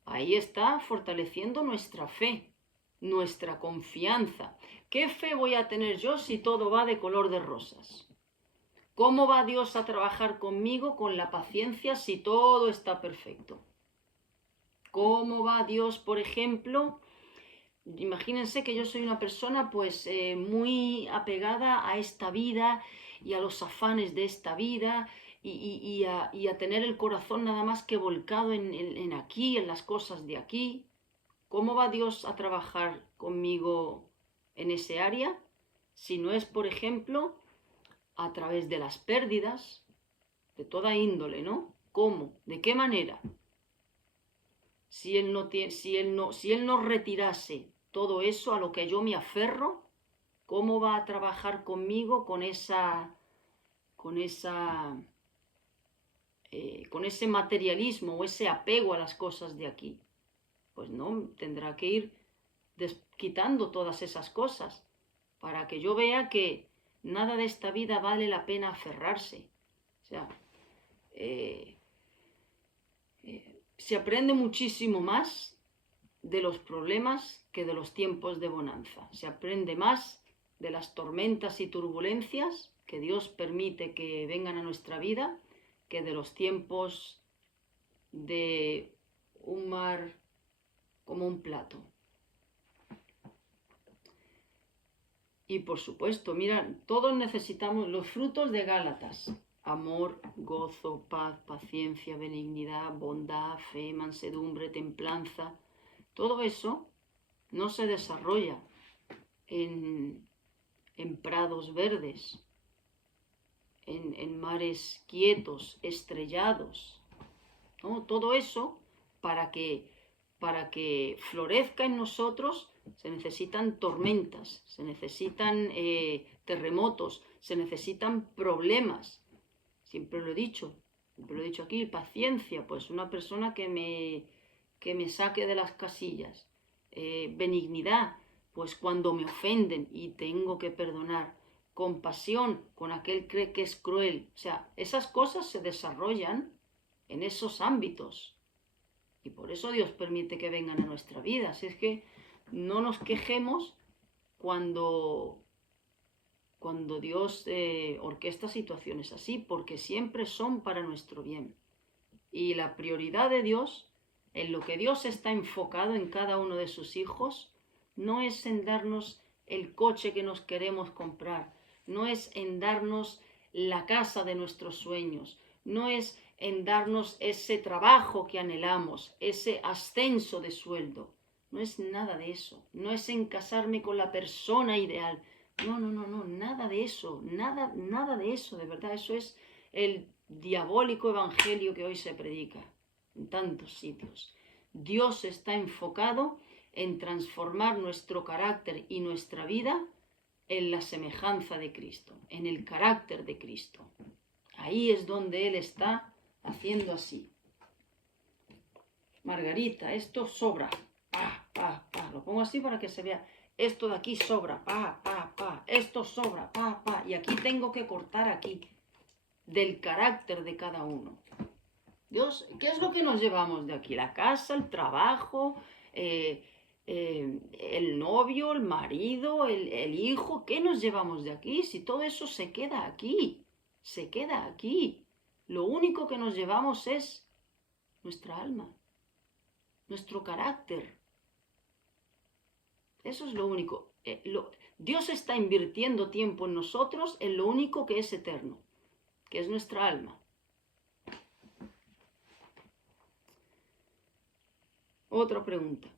Ahí está fortaleciendo nuestra fe, nuestra confianza. ¿Qué fe voy a tener yo si todo va de color de rosas? ¿Cómo va Dios a trabajar conmigo con la paciencia si todo está perfecto? ¿Cómo va Dios, por ejemplo? Imagínense que yo soy una persona pues muy apegada a esta vida y a los afanes de esta vida y a tener el corazón nada más que volcado en aquí, en las cosas de aquí. ¿Cómo va Dios a trabajar conmigo en ese área? Si no es, por ejemplo, a través de las pérdidas, de toda índole, ¿no? ¿Cómo? ¿De qué manera? Si él no retirase todo eso a lo que yo me aferro, ¿cómo va a trabajar conmigo con ese materialismo o ese apego a las cosas de aquí? Pues no, tendrá que ir quitando todas esas cosas para que yo vea que nada de esta vida vale la pena aferrarse. O sea, se aprende muchísimo más de los problemas que de los tiempos de bonanza. Se aprende más de las tormentas y turbulencias que Dios permite que vengan a nuestra vida que de los tiempos de un mar como un plato. Y por supuesto, mira, todos necesitamos los frutos de Gálatas: amor, gozo, paz, paciencia, benignidad, bondad, fe, mansedumbre, templanza. Todo eso no se desarrolla en prados verdes, en mares quietos, estrellados, ¿no? Todo eso, para que florezca en nosotros, se necesitan tormentas, se necesitan terremotos, se necesitan problemas. Siempre lo he dicho, lo he dicho aquí, paciencia, pues una persona que me saque de las casillas. Benignidad, pues cuando me ofenden y tengo que perdonar. Compasión con aquel que cree que es cruel. O sea, esas cosas se desarrollan en esos ámbitos. Y por eso Dios permite que vengan a nuestra vida. Así es que no nos quejemos cuando Dios orquesta situaciones así, porque siempre son para nuestro bien. Y la prioridad de Dios, en lo que Dios está enfocado en cada uno de sus hijos, no es en darnos el coche que nos queremos comprar, no es en darnos la casa de nuestros sueños, no es en darnos ese trabajo que anhelamos, ese ascenso de sueldo. No es nada de eso, no es en casarme con la persona ideal. No, nada de eso, nada de eso, de verdad. Eso es el diabólico evangelio que hoy se predica en tantos sitios. Dios está enfocado en transformar nuestro carácter y nuestra vida en la semejanza de Cristo, en el carácter de Cristo. Ahí es donde Él está haciendo así. Margarita, esto sobra. Lo pongo así para que se vea. Esto de aquí sobra. Esto sobra. Y aquí tengo que cortar aquí. Del carácter de cada uno. Dios, ¿qué es lo que nos llevamos de aquí? La casa, el trabajo, el novio, el marido, el hijo. ¿Qué nos llevamos de aquí? Si todo eso se queda aquí. Se queda aquí. Lo único que nos llevamos es nuestra alma, nuestro carácter. Eso es lo único. Dios está invirtiendo tiempo en nosotros en lo único que es eterno, que es nuestra alma. Otra pregunta.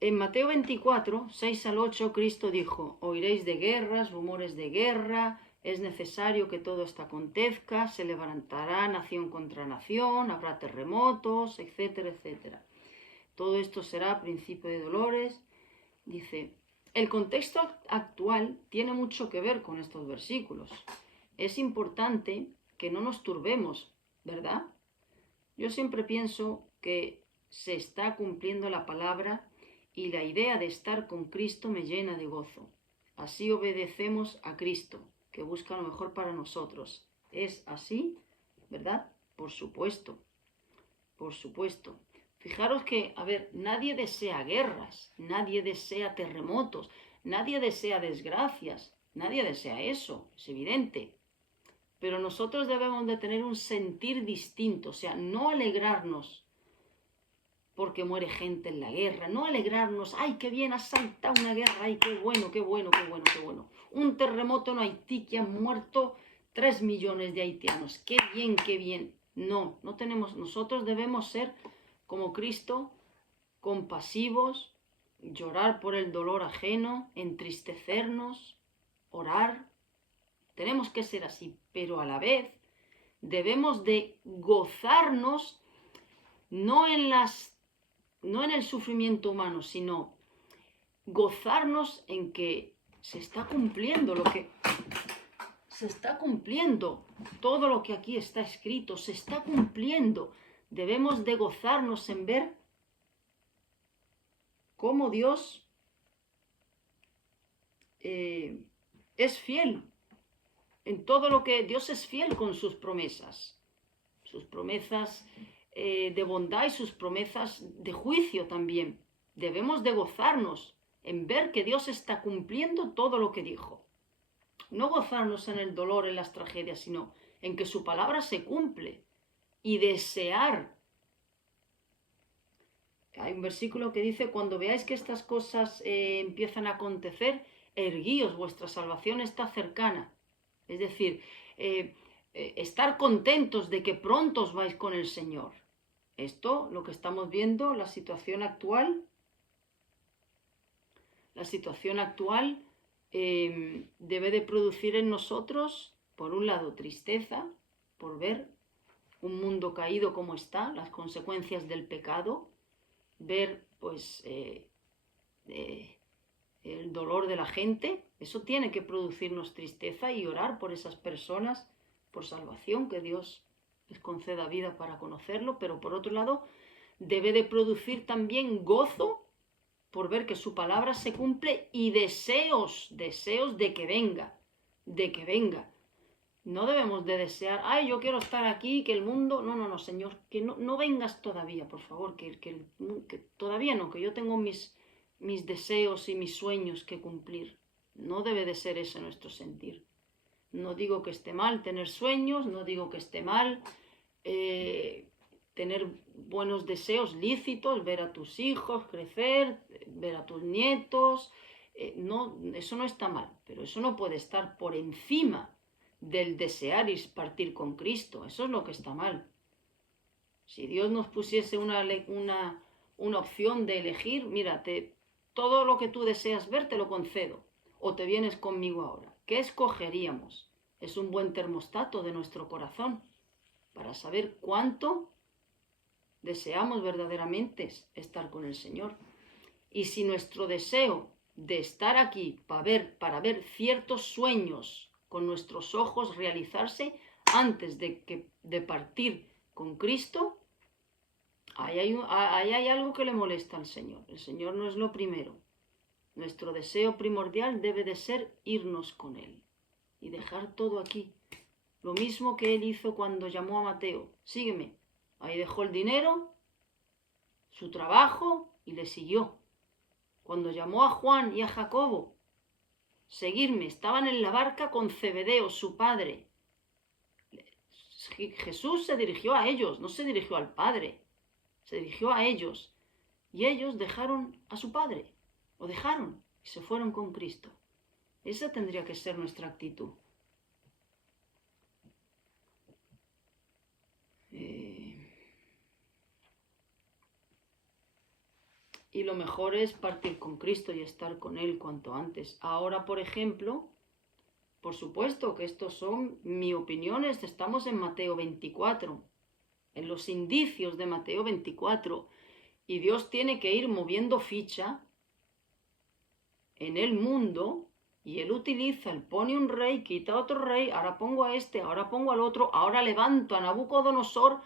En Mateo 24, 6 al 8, Cristo dijo: oiréis de guerras, rumores de guerra, es necesario que todo esto acontezca, se levantará nación contra nación, habrá terremotos, etcétera, etcétera. Todo esto será principio de dolores. Dice, el contexto actual tiene mucho que ver con estos versículos. Es importante que no nos turbemos, ¿verdad? Yo siempre pienso que se está cumpliendo la palabra y la idea de estar con Cristo me llena de gozo. Así obedecemos a Cristo, que busca lo mejor para nosotros. ¿Es así? ¿Verdad? Por supuesto. Por supuesto. Fijaros que, nadie desea guerras, nadie desea terremotos, nadie desea desgracias, nadie desea eso, es evidente. Pero nosotros debemos de tener un sentir distinto, o sea, no alegrarnos porque muere gente en la guerra, no alegrarnos, ¡ay, qué bien ha saltado una guerra! ¡Ay, qué bueno, qué bueno, qué bueno, qué bueno! Un terremoto en Haití que han muerto 3 millones de haitianos, ¡qué bien, qué bien! No tenemos, nosotros debemos ser como Cristo, compasivos, llorar por el dolor ajeno, entristecernos, orar. Tenemos que ser así, pero a la vez debemos de gozarnos no en el sufrimiento humano, sino gozarnos en que se está cumpliendo todo lo que aquí está escrito, se está cumpliendo. Debemos de gozarnos en ver cómo Dios es fiel en todo lo que Dios es fiel con sus promesas de bondad y sus promesas de juicio también. Debemos de gozarnos en ver que Dios está cumpliendo todo lo que dijo. No gozarnos en el dolor, en las tragedias, sino en que su palabra se cumple y desear. Hay un versículo que dice: cuando veáis que estas cosas empiezan a acontecer, erguíos, vuestra salvación está cercana. Es decir, estar contentos de que pronto os vais con el Señor. Esto, lo que estamos viendo, la situación actual debe de producir en nosotros, por un lado, tristeza, por ver un mundo caído como está, las consecuencias del pecado, ver, pues, el dolor de la gente. Eso tiene que producirnos tristeza y orar por esas personas por salvación, que Dios les conceda vida para conocerlo, pero por otro lado debe de producir también gozo por ver que su palabra se cumple y deseos de que venga, de que venga. No debemos de desear, ay, yo quiero estar aquí, que el mundo... No, no, no, Señor, que no vengas todavía, por favor, que todavía no, que yo tengo mis deseos y mis sueños que cumplir. No debe de ser ese nuestro sentir. No digo que esté mal tener sueños, no digo que esté mal tener buenos deseos lícitos, ver a tus hijos crecer, ver a tus nietos. No, eso no está mal, pero eso no puede estar por encima del desear y partir con Cristo. Eso es lo que está mal. Si Dios nos pusiese una opción de elegir, mírate, todo lo que tú deseas ver te lo concedo, o te vienes conmigo ahora. ¿Qué escogeríamos? Es un buen termostato de nuestro corazón para saber cuánto deseamos verdaderamente estar con el Señor. Y si nuestro deseo de estar aquí para ver ciertos sueños con nuestros ojos realizarse antes de partir con Cristo, ahí hay algo que le molesta al Señor. El Señor no es lo primero. Nuestro deseo primordial debe de ser irnos con Él y dejar todo aquí. Lo mismo que Él hizo cuando llamó a Mateo, sígueme. Ahí dejó el dinero, su trabajo y le siguió. Cuando llamó a Juan y a Jacobo, seguirme, estaban en la barca con Zebedeo, su padre. Jesús se dirigió a ellos, no se dirigió al Padre, se dirigió a ellos. Y ellos dejaron a su Padre, lo dejaron y se fueron con Cristo. Esa tendría que ser nuestra actitud. Y lo mejor es partir con Cristo y estar con Él cuanto antes. Ahora, por ejemplo, por supuesto que estos son mis opiniones, estamos en Mateo 24, en los indicios de Mateo 24, y Dios tiene que ir moviendo ficha en el mundo, y Él utiliza, Él pone un rey, quita otro rey, ahora pongo a este, ahora pongo al otro, ahora levanto a Nabucodonosor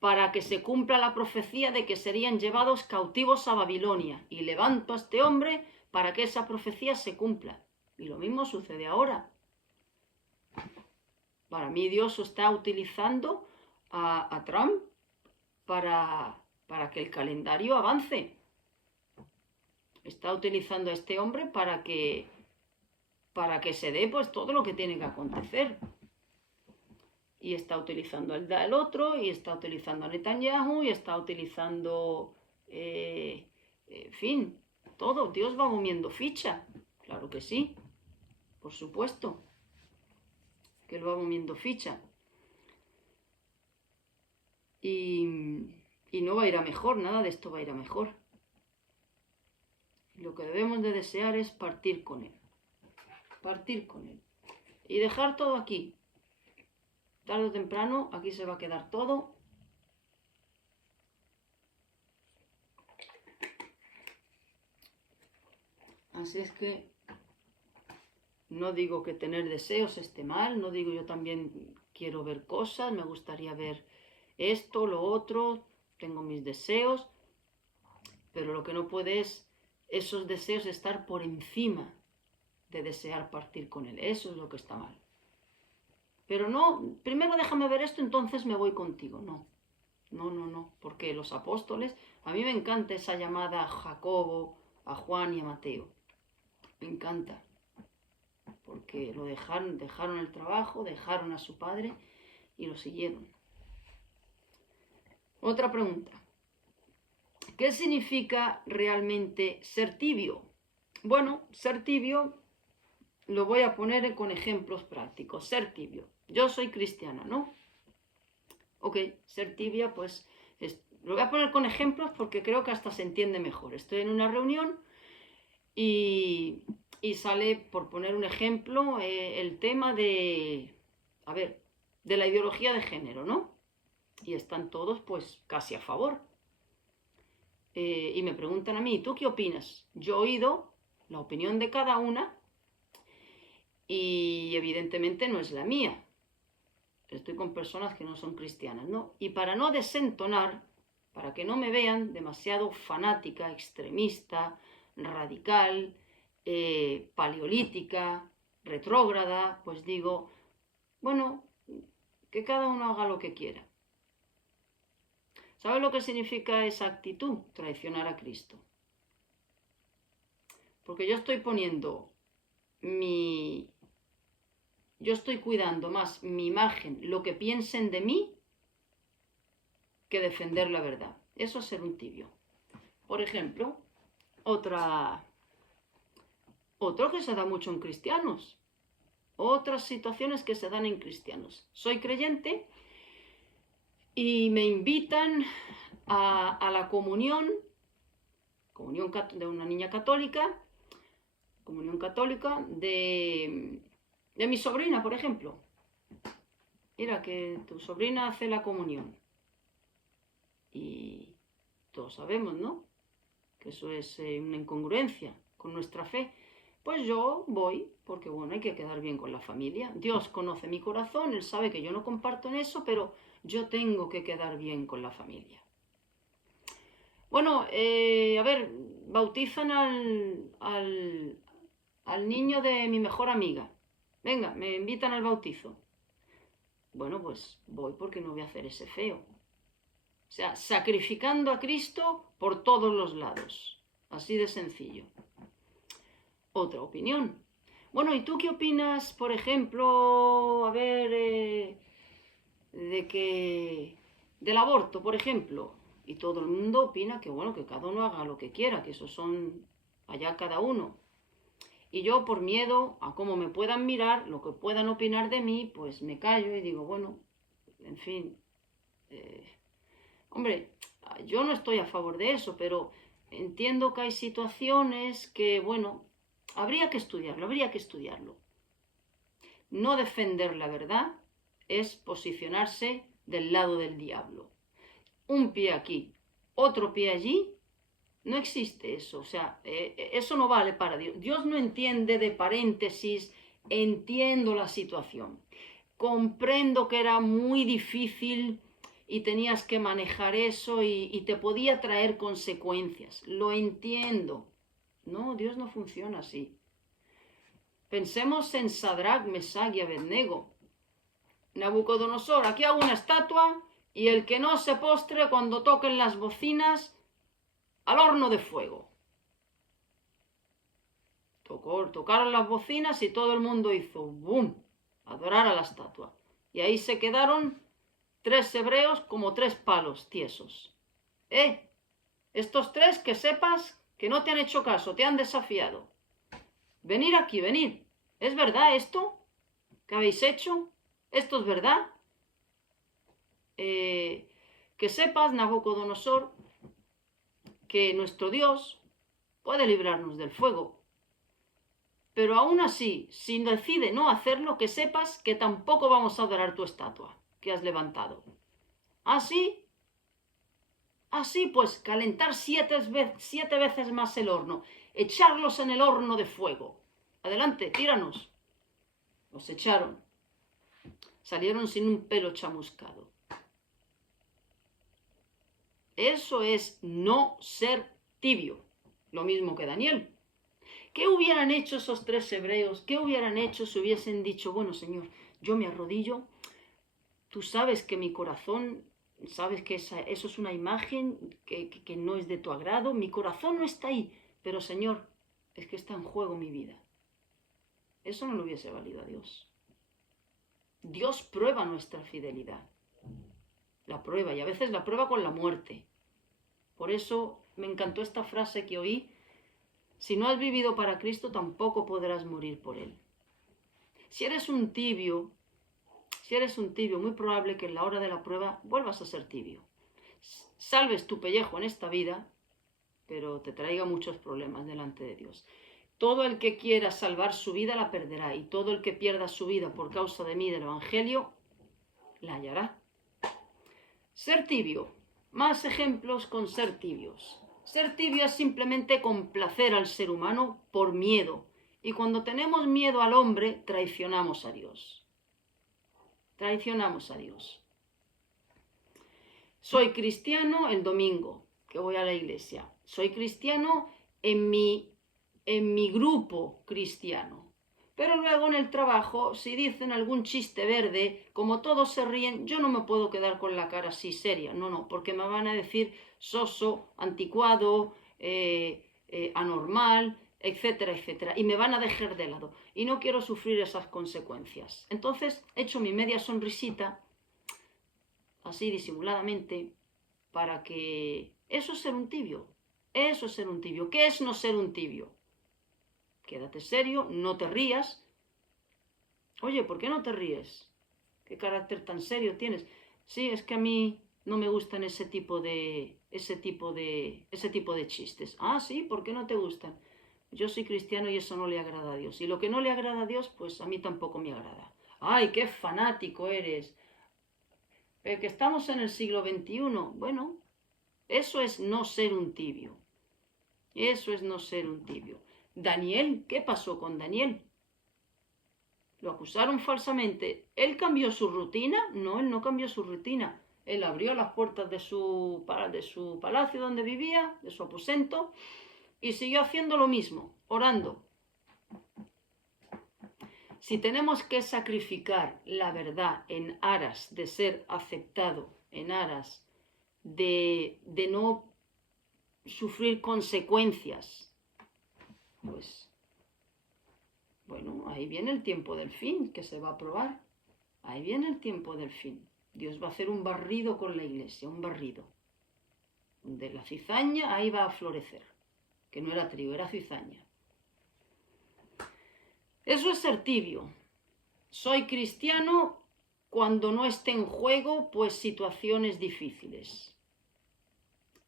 para que se cumpla la profecía de que serían llevados cautivos a Babilonia, y levanto a este hombre para que esa profecía se cumpla. Y lo mismo sucede ahora. Para mí Dios está utilizando a Trump para que el calendario avance. Está utilizando a este hombre para que se dé pues todo lo que tiene que acontecer. Y está utilizando al otro, y está utilizando a Netanyahu, y está utilizando, en fin, todo. Dios va moviendo ficha, claro que sí, por supuesto, que Él va moviendo ficha. Y no va a ir a mejor, nada de esto va a ir a mejor. Lo que debemos de desear es partir con Él, y dejar todo aquí. Tarde o temprano, aquí se va a quedar todo. Así es que no digo que tener deseos esté mal, no digo yo también quiero ver cosas, me gustaría ver esto, lo otro, tengo mis deseos, pero lo que no puede es esos deseos estar por encima de desear partir con Él. Eso es lo que está mal. Pero no, primero déjame ver esto, entonces me voy contigo. No, porque los apóstoles, a mí me encanta esa llamada a Jacobo, a Juan y a Mateo. Me encanta, porque lo dejaron el trabajo, dejaron a su padre y lo siguieron. Otra pregunta. ¿Qué significa realmente ser tibio? Bueno, ser tibio lo voy a poner con ejemplos prácticos. Ser tibio. Yo soy cristiana, ¿no? Ok, ser tibia, pues lo voy a poner con ejemplos porque creo que hasta se entiende mejor. Estoy en una reunión y sale, por poner un ejemplo, el tema de la ideología de género, ¿no? Y están todos, pues, casi a favor. Y me preguntan a mí, ¿tú qué opinas? Yo he oído la opinión de cada una y evidentemente no es la mía. estoy con personas que no son cristianas, ¿no? Y para no desentonar, para que no me vean demasiado fanática, extremista, radical, paleolítica, retrógrada, pues digo, bueno, que cada uno haga lo que quiera. ¿Sabes lo que significa esa actitud? Traicionar a Cristo. Porque yo estoy poniendo yo estoy cuidando más mi imagen, lo que piensen de mí, que defender la verdad. Eso es ser un tibio. Por ejemplo, otro que se da mucho en cristianos. Otras situaciones que se dan en cristianos. Soy creyente y me invitan a la comunión de una niña católica, comunión católica de mi sobrina, por ejemplo. Mira, que tu sobrina hace la comunión. Y todos sabemos, ¿no? Que eso es una incongruencia con nuestra fe. Pues yo voy, porque bueno, hay que quedar bien con la familia. Dios conoce mi corazón, Él sabe que yo no comparto en eso, pero yo tengo que quedar bien con la familia. Bueno, a ver, bautizan al niño de mi mejor amiga. Venga, me invitan al bautizo. Bueno, pues voy porque no voy a hacer ese feo. O sea, sacrificando a Cristo por todos los lados. Así de sencillo. Otra opinión. Bueno, ¿y tú qué opinas, por ejemplo, a ver, del aborto, por ejemplo? Y todo el mundo opina que, bueno, que cada uno haga lo que quiera, que eso son allá cada uno. Y yo, por miedo a cómo me puedan mirar, lo que puedan opinar de mí, pues me callo y digo, bueno, en fin, hombre, yo no estoy a favor de eso, pero entiendo que hay situaciones que, bueno, habría que estudiarlo. No defender la verdad es posicionarse del lado del diablo. Un pie aquí, otro pie allí, no existe eso. O sea, eso no vale para Dios. Dios no entiende de paréntesis, entiendo la situación. Comprendo que era muy difícil y tenías que manejar eso y te podía traer consecuencias. Lo entiendo. No, Dios no funciona así. Pensemos en Sadrach, Mesach y Abednego. Nabucodonosor, aquí hago una estatua y el que no se postre cuando toquen las bocinas, al horno de fuego. Tocaron las bocinas y todo el mundo hizo ¡bum! Adorar a la estatua. Y ahí se quedaron 3 hebreos como 3 palos tiesos. Estos 3 que sepas que no te han hecho caso, te han desafiado. Venid aquí, venid. ¿Es verdad esto que habéis hecho? ¿Esto es verdad? Que sepas, Nabucodonosor, que nuestro Dios puede librarnos del fuego. Pero aún así, si decide no hacerlo, que sepas que tampoco vamos a adorar tu estatua que has levantado. Así pues, calentar 7 veces más el horno, echarlos en el horno de fuego. Adelante, tíranos. Los echaron. Salieron sin un pelo chamuscado. Eso es no ser tibio. Lo mismo que Daniel. ¿Qué hubieran hecho esos 3 hebreos? ¿Qué hubieran hecho si hubiesen dicho, bueno, Señor, yo me arrodillo, tú sabes que mi corazón, sabes que eso es una imagen que no es de tu agrado, mi corazón no está ahí, pero Señor, es que está en juego mi vida? Eso no le hubiese valido a Dios. Dios prueba nuestra fidelidad. La prueba, y a veces la prueba con la muerte. Por eso me encantó esta frase que oí: si no has vivido para Cristo, tampoco podrás morir por Él. Si eres un tibio, muy probable que en la hora de la prueba vuelvas a ser tibio. Salves tu pellejo en esta vida, pero te traiga muchos problemas delante de Dios. Todo el que quiera salvar su vida la perderá, y todo el que pierda su vida por causa de mí, del Evangelio, la hallará. Ser tibio. Más ejemplos con ser tibios. Ser tibio es simplemente complacer al ser humano por miedo. Y cuando tenemos miedo al hombre, traicionamos a Dios. traicionamos a Dios. Soy cristiano el domingo, que voy a la iglesia. Soy cristiano en mi grupo cristiano. Pero luego en el trabajo, si dicen algún chiste verde, como todos se ríen, yo no me puedo quedar con la cara así seria. No, porque me van a decir soso, anticuado, anormal, etcétera, etcétera. Y me van a dejar de lado. Y no quiero sufrir esas consecuencias. Entonces, echo mi media sonrisita, así disimuladamente, para que... Eso es ser un tibio. Eso es ser un tibio. ¿Qué es no ser un tibio? Quédate serio, no te rías. Oye, ¿por qué no te ríes? ¿Qué carácter tan serio tienes? Sí, es que a mí no me gustan ese tipo de chistes. Ah, sí, ¿por qué no te gustan? Yo soy cristiano y eso no le agrada a Dios. Y lo que no le agrada a Dios, pues a mí tampoco me agrada. ¡Ay, qué fanático eres! Que estamos en el siglo XXI. Bueno, eso es no ser un tibio. Eso es no ser un tibio. Daniel, ¿qué pasó con Daniel? Lo acusaron falsamente. ¿Él cambió su rutina? No, él no cambió su rutina. Él abrió las puertas de su palacio donde vivía, de su aposento, y siguió haciendo lo mismo, orando. Si tenemos que sacrificar la verdad en aras de ser aceptado, en aras de no sufrir consecuencias, pues bueno, ahí viene el tiempo del fin, que se va a probar. Ahí viene el tiempo del fin. Dios va a hacer un barrido con la iglesia, un barrido. De la cizaña ahí va a florecer. Que no era trigo, era cizaña. Eso es ser tibio. Soy cristiano cuando no esté en juego, pues situaciones difíciles.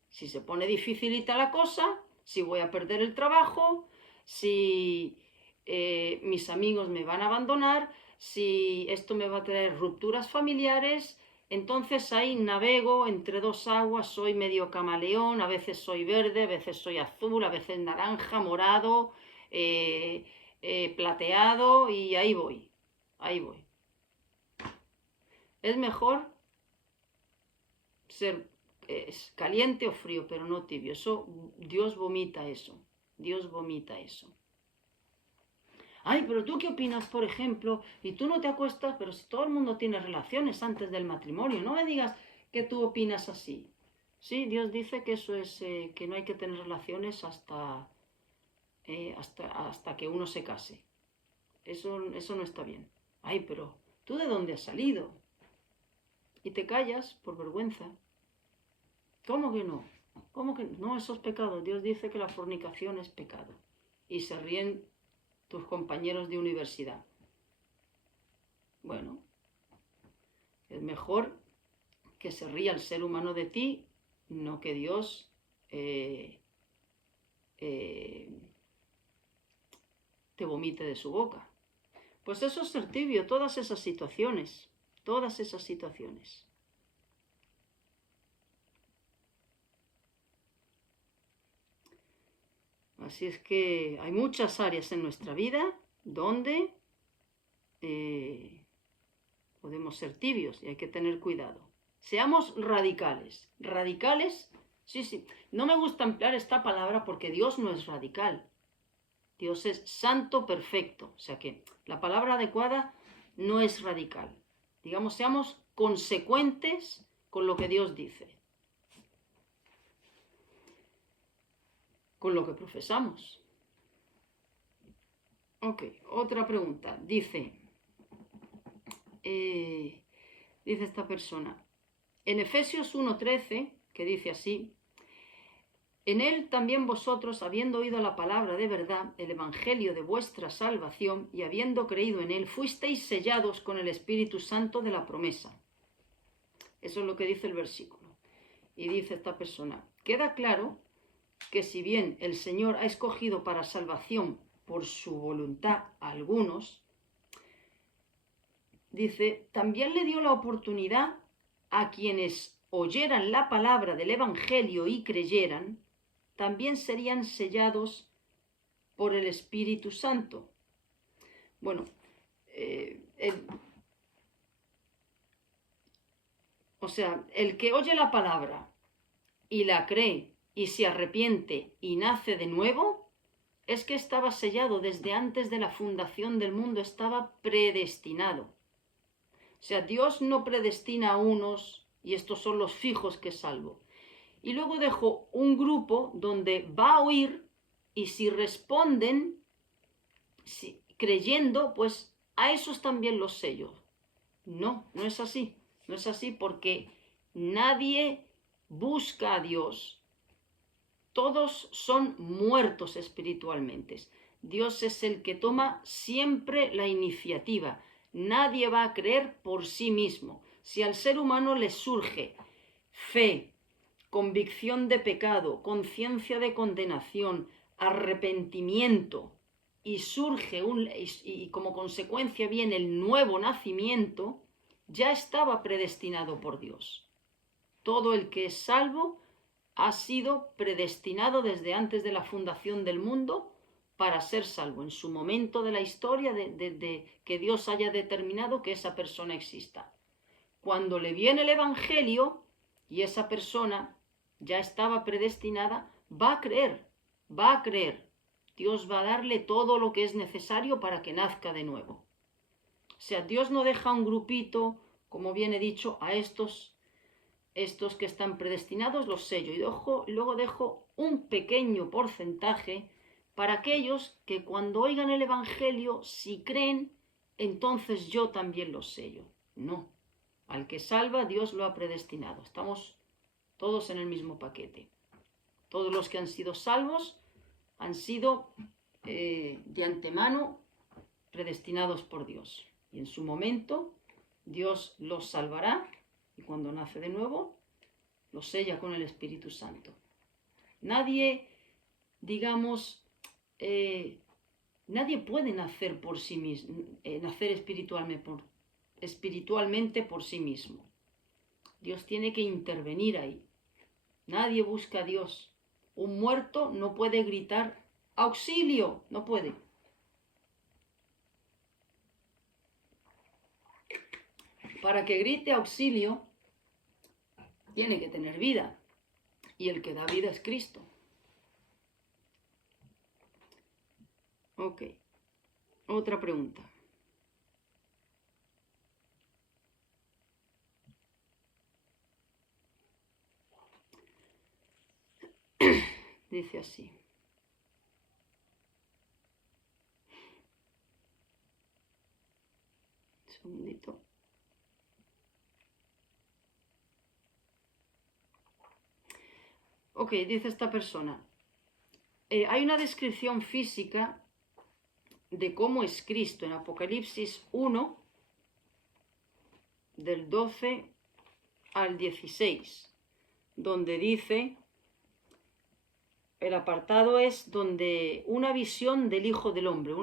Si se pone dificilita la cosa, si voy a perder el trabajo, si mis amigos me van a abandonar, si esto me va a traer rupturas familiares, entonces ahí navego entre dos aguas, soy medio camaleón, a veces soy verde, a veces soy azul, a veces naranja, morado, plateado, y ahí voy, ahí voy. Es mejor ser caliente o frío, pero no tibio. Eso, Dios vomita eso. Dios vomita eso. Ay, pero ¿tú qué opinas, por ejemplo? Y tú no te acuestas, pero si todo el mundo tiene relaciones antes del matrimonio, no me digas que tú opinas así. Sí, Dios dice que eso es, que no hay que tener relaciones hasta que uno se case. Eso no está bien. Ay, pero ¿tú de dónde has salido? Y te callas por vergüenza. ¿Cómo que no? ¿Cómo que no? Eso es pecado. Dios dice que la fornicación es pecado. Y se ríen tus compañeros de universidad. Bueno, es mejor que se ría el ser humano de ti, no que Dios te vomite de su boca. Pues eso es ser tibio, todas esas situaciones, todas esas situaciones. Así es que hay muchas áreas en nuestra vida donde podemos ser tibios y hay que tener cuidado. Seamos radicales. Radicales, sí. No me gusta emplear esta palabra porque Dios no es radical. Dios es santo perfecto. O sea que la palabra adecuada no es radical. Digamos, seamos consecuentes con lo que Dios dice. Con lo que profesamos. Ok, otra pregunta. Dice esta persona, en Efesios 1:13, que dice así, en él también vosotros, habiendo oído la palabra de verdad, el evangelio de vuestra salvación, y habiendo creído en él, fuisteis sellados con el Espíritu Santo de la promesa. Eso es lo que dice el versículo. Y dice esta persona, queda claro que si bien el Señor ha escogido para salvación por su voluntad a algunos, dice, también le dio la oportunidad a quienes oyeran la palabra del Evangelio y creyeran, también serían sellados por el Espíritu Santo. Bueno, O sea, el que oye la palabra y la cree y se arrepiente y nace de nuevo, es que estaba sellado desde antes de la fundación del mundo, estaba predestinado. O sea, Dios no predestina a unos y estos son los fijos que salvo. Y luego dejó un grupo donde va a oír y si responden creyendo, pues a esos también los sello. No, no es así. No es así porque nadie busca a Dios. Todos son muertos espiritualmente. Dios es el que toma siempre la iniciativa. Nadie va a creer por sí mismo. Si al ser humano le surge fe, convicción de pecado, conciencia de condenación, arrepentimiento, y surge y como consecuencia viene el nuevo nacimiento, ya estaba predestinado por Dios. Todo el que es salvo ha sido predestinado desde antes de la fundación del mundo para ser salvo, en su momento de la historia de que Dios haya determinado que esa persona exista. Cuando le viene el Evangelio y esa persona ya estaba predestinada, va a creer. Dios va a darle todo lo que es necesario para que nazca de nuevo. O sea, Dios no deja un grupito, como bien he dicho, a estos que están predestinados los sello y luego dejo un pequeño porcentaje para aquellos que cuando oigan el Evangelio, si creen, entonces yo también los sello. No, al que salva Dios lo ha predestinado. Estamos todos en el mismo paquete. Todos los que han sido salvos han sido de antemano predestinados por Dios. Y en su momento Dios los salvará y cuando nace de nuevo los sella con el Espíritu Santo. Nadie, digamos, nadie puede nacer por sí mismo, nacer espiritualmente por sí mismo. Dios tiene que intervenir ahí. Nadie busca a Dios. Un muerto no puede gritar ¡auxilio! No puede. Para que grite auxilio, tiene que tener vida. Y el que da vida es Cristo. Ok. Otra pregunta. Dice así. Un segundito. Ok, dice esta persona. Hay una descripción física de cómo es Cristo en Apocalipsis 1, del 12 al 16, donde dice, el apartado es donde una visión del Hijo del Hombre, el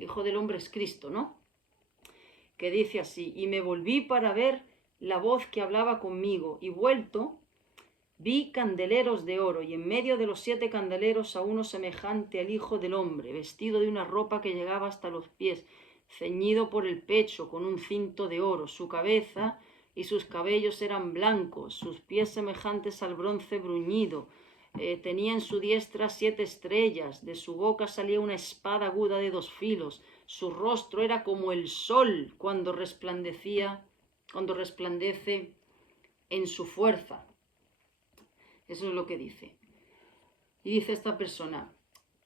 Hijo del Hombre es Cristo, ¿no? Que dice así, y me volví para ver la voz que hablaba conmigo, y vuelto, vi candeleros de oro, y en medio de los 7 candeleros a uno semejante al Hijo del Hombre, vestido de una ropa que llegaba hasta los pies, ceñido por el pecho con un cinto de oro, su cabeza y sus cabellos eran blancos, sus pies semejantes al bronce bruñido, tenía en su diestra 7 estrellas, de su boca salía una espada aguda de 2 filos, su rostro era como el sol cuando resplandece en su fuerza. Eso es lo que dice. Y dice esta persona,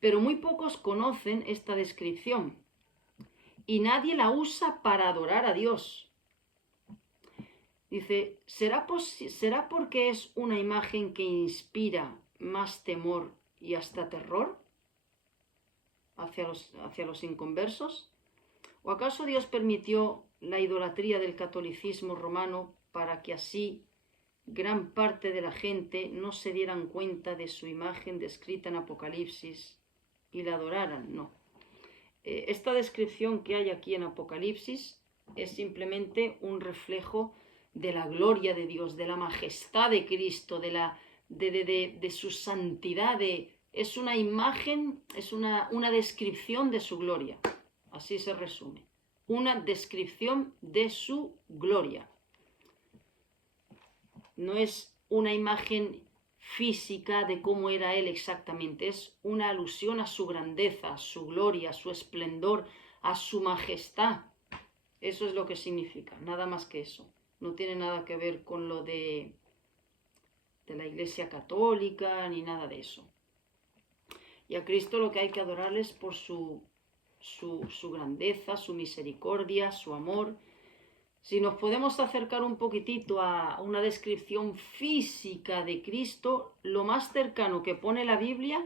pero muy pocos conocen esta descripción y nadie la usa para adorar a Dios. Dice, ¿será porque es una imagen que inspira más temor y hasta terror hacia los inconversos? ¿O acaso Dios permitió la idolatría del catolicismo romano para que así gran parte de la gente no se dieran cuenta de su imagen descrita en Apocalipsis y la adoraran? No. Esta descripción que hay aquí en Apocalipsis es simplemente un reflejo de la gloria de Dios, de la majestad de Cristo, de su santidad. Es una imagen, es una descripción de su gloria. Así se resume. una descripción de su gloria. No es una imagen física de cómo era él exactamente, es una alusión a su grandeza, a su gloria, a su esplendor, a su majestad. Eso es lo que significa, nada más que eso. No tiene nada que ver con lo de la Iglesia Católica ni nada de eso. Y a Cristo lo que hay que adorarle es por su grandeza, su misericordia, su amor. Si nos podemos acercar un poquitito a una descripción física de Cristo, lo más cercano que pone la Biblia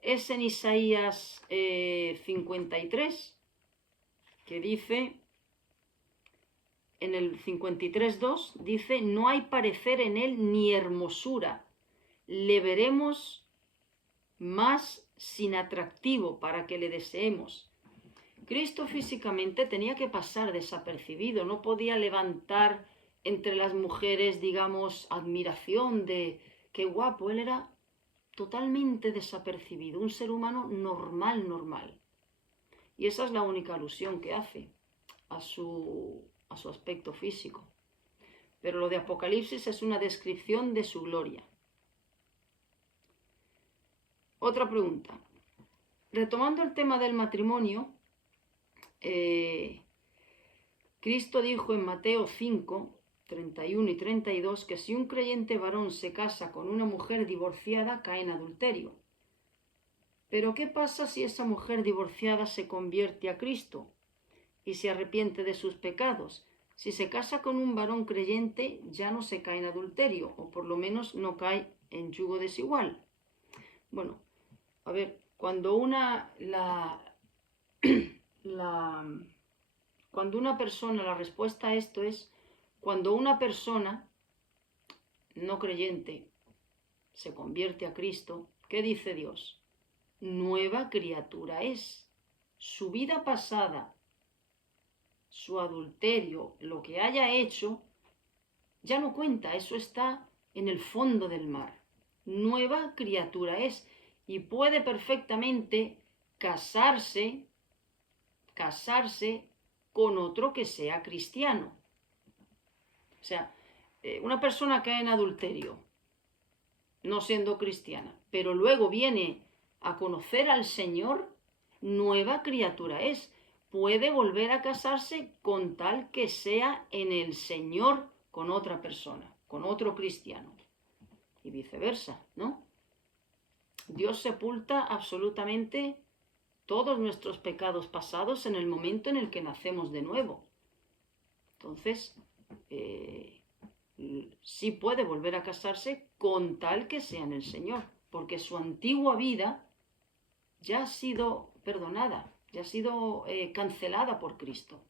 es en Isaías 53, que dice, en el 53:2, dice, no hay parecer en él ni hermosura, le veremos más sin atractivo para que le deseemos. Cristo físicamente tenía que pasar desapercibido, no podía levantar entre las mujeres, digamos, admiración de qué guapo. Él era totalmente desapercibido, un ser humano normal. Y esa es la única alusión que hace a su aspecto físico. Pero lo de Apocalipsis es una descripción de su gloria. Otra pregunta. Retomando el tema del matrimonio, Cristo dijo en Mateo 5, 31 y 32 que si un creyente varón se casa con una mujer divorciada, cae en adulterio. Pero ¿qué pasa si esa mujer divorciada se convierte a Cristo y se arrepiente de sus pecados? Si se casa con un varón creyente, ya no se cae en adulterio, o por lo menos no cae en yugo desigual. Bueno, a ver, cuando una persona, la respuesta a esto es, cuando una persona no creyente se convierte a Cristo, ¿qué dice Dios? Nueva criatura es. Su vida pasada, su adulterio, lo que haya hecho, ya no cuenta, eso está en el fondo del mar. Nueva criatura es y puede perfectamente casarse con otro que sea cristiano. O sea, una persona cae en adulterio, no siendo cristiana, pero luego viene a conocer al Señor, nueva criatura es. Puede volver a casarse con tal que sea en el Señor con otra persona, con otro cristiano. Y viceversa, ¿no? Dios sepulta absolutamente todos nuestros pecados pasados en el momento en el que nacemos de nuevo. Entonces, sí puede volver a casarse con tal que sea en el Señor, porque su antigua vida ya ha sido perdonada, ya ha sido cancelada por Cristo.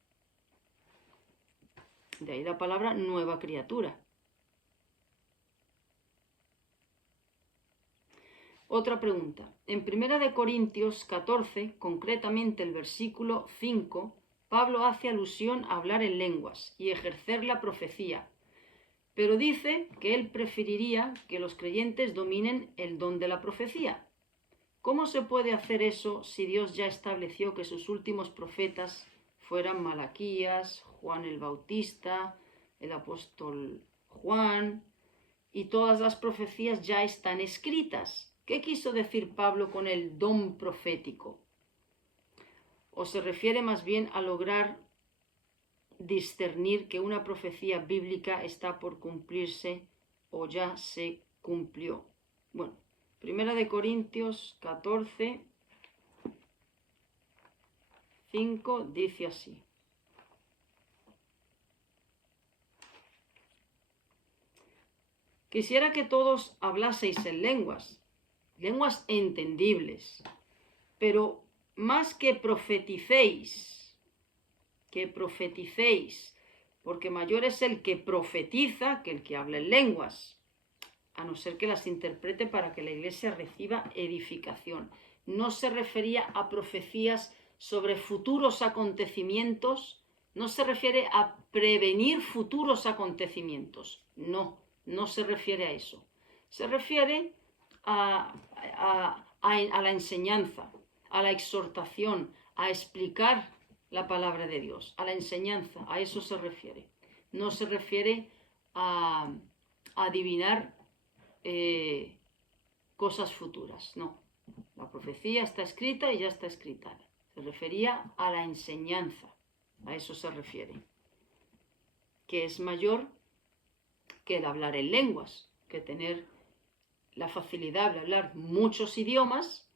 De ahí la palabra nueva criatura. Otra pregunta. En 1 Corintios 14, concretamente el versículo 5, Pablo hace alusión a hablar en lenguas y ejercer la profecía, pero dice que él preferiría que los creyentes dominen el don de la profecía. ¿Cómo se puede hacer eso si Dios ya estableció que sus últimos profetas fueran Malaquías, Juan el Bautista, el apóstol Juan, y todas las profecías ya están escritas? ¿Qué quiso decir Pablo con el don profético? ¿O se refiere más bien a lograr discernir que una profecía bíblica está por cumplirse o ya se cumplió? Bueno, 1 Corintios 14, 5 dice así. Quisiera que todos hablaseis en lenguas entendibles, pero más que profeticéis, porque mayor es el que profetiza que el que habla en lenguas, a no ser que las interprete para que la iglesia reciba edificación. No se refería a profecías sobre futuros acontecimientos, no se refiere a prevenir futuros acontecimientos, no se refiere a eso. Se refiere a la enseñanza, a la exhortación, a explicar la palabra de Dios, a la enseñanza, a eso se refiere. No se refiere a adivinar cosas futuras, no. La profecía está escrita y ya está escrita. Se refería a la enseñanza, a eso se refiere. Que es mayor que el hablar en lenguas, que tener la facilidad de hablar muchos idiomas.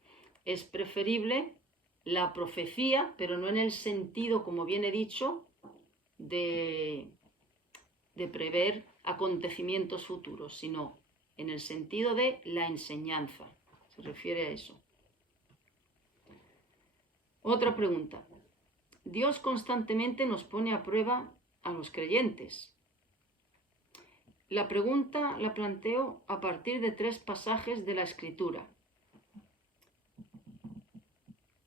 Es preferible la profecía, pero no en el sentido, como bien he dicho, de prever acontecimientos futuros, sino en el sentido de la enseñanza. Se refiere a eso. Otra pregunta. Dios constantemente nos pone a prueba a los creyentes. La pregunta la planteo a partir de 3 pasajes de la Escritura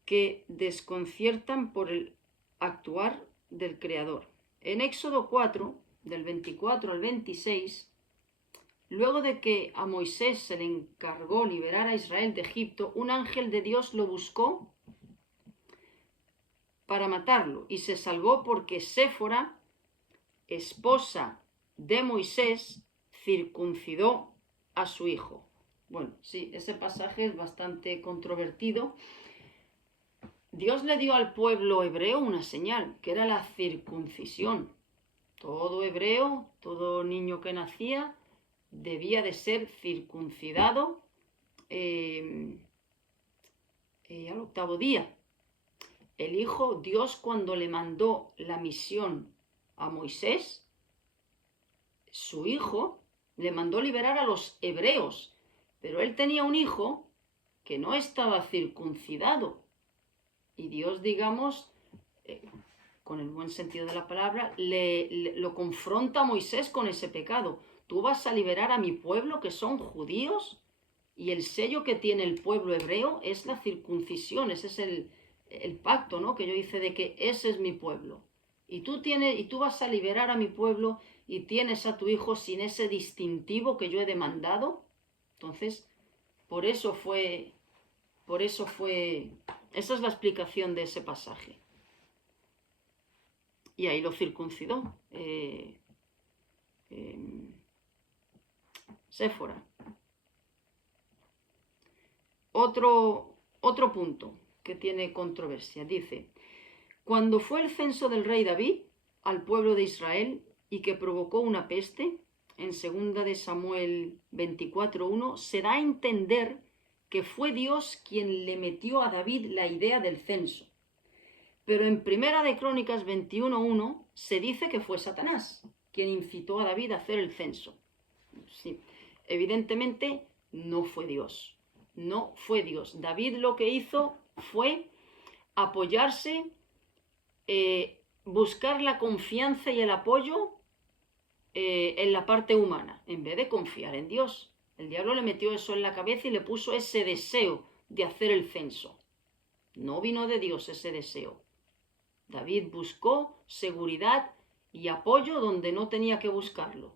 que desconciertan por el actuar del Creador. En Éxodo 4, del 24 al 26, luego de que a Moisés se le encargó liberar a Israel de Egipto, un ángel de Dios lo buscó para matarlo y se salvó porque Séfora, esposa de Moisés, circuncidó a su hijo. Bueno, sí, ese pasaje es bastante controvertido. Dios le dio al pueblo hebreo una señal, que era la circuncisión. Todo hebreo, todo niño que nacía, debía de ser circuncidado al 8º día. El hijo, Dios cuando le mandó la misión a Moisés, su hijo le mandó liberar a los hebreos, pero él tenía un hijo que no estaba circuncidado. Y Dios, digamos, con el buen sentido de la palabra, lo confronta a Moisés con ese pecado. Tú vas a liberar a mi pueblo que son judíos y el sello que tiene el pueblo hebreo es la circuncisión. Ese es el pacto, ¿no?, que yo hice de que ese es mi pueblo. Y tú vas a liberar a mi pueblo y tienes a tu hijo sin ese distintivo que yo he demandado. Entonces, por eso fue, esa es la explicación de ese pasaje. Y ahí lo circuncidó Séfora. Otro punto que tiene controversia. Dice, cuando fue el censo del rey David al pueblo de Israel y que provocó una peste, en 2 de Samuel 24:1, se da a entender que fue Dios quien le metió a David la idea del censo. Pero en 1 de Crónicas 21:1 se dice que fue Satanás quien incitó a David a hacer el censo. Sí, evidentemente no fue Dios. No fue Dios. David lo que hizo fue apoyarse, buscar la confianza y el apoyo en la parte humana, en vez de confiar en Dios. El diablo le metió eso en la cabeza y le puso ese deseo de hacer el censo. No vino de Dios ese deseo. David buscó seguridad y apoyo donde no tenía que buscarlo.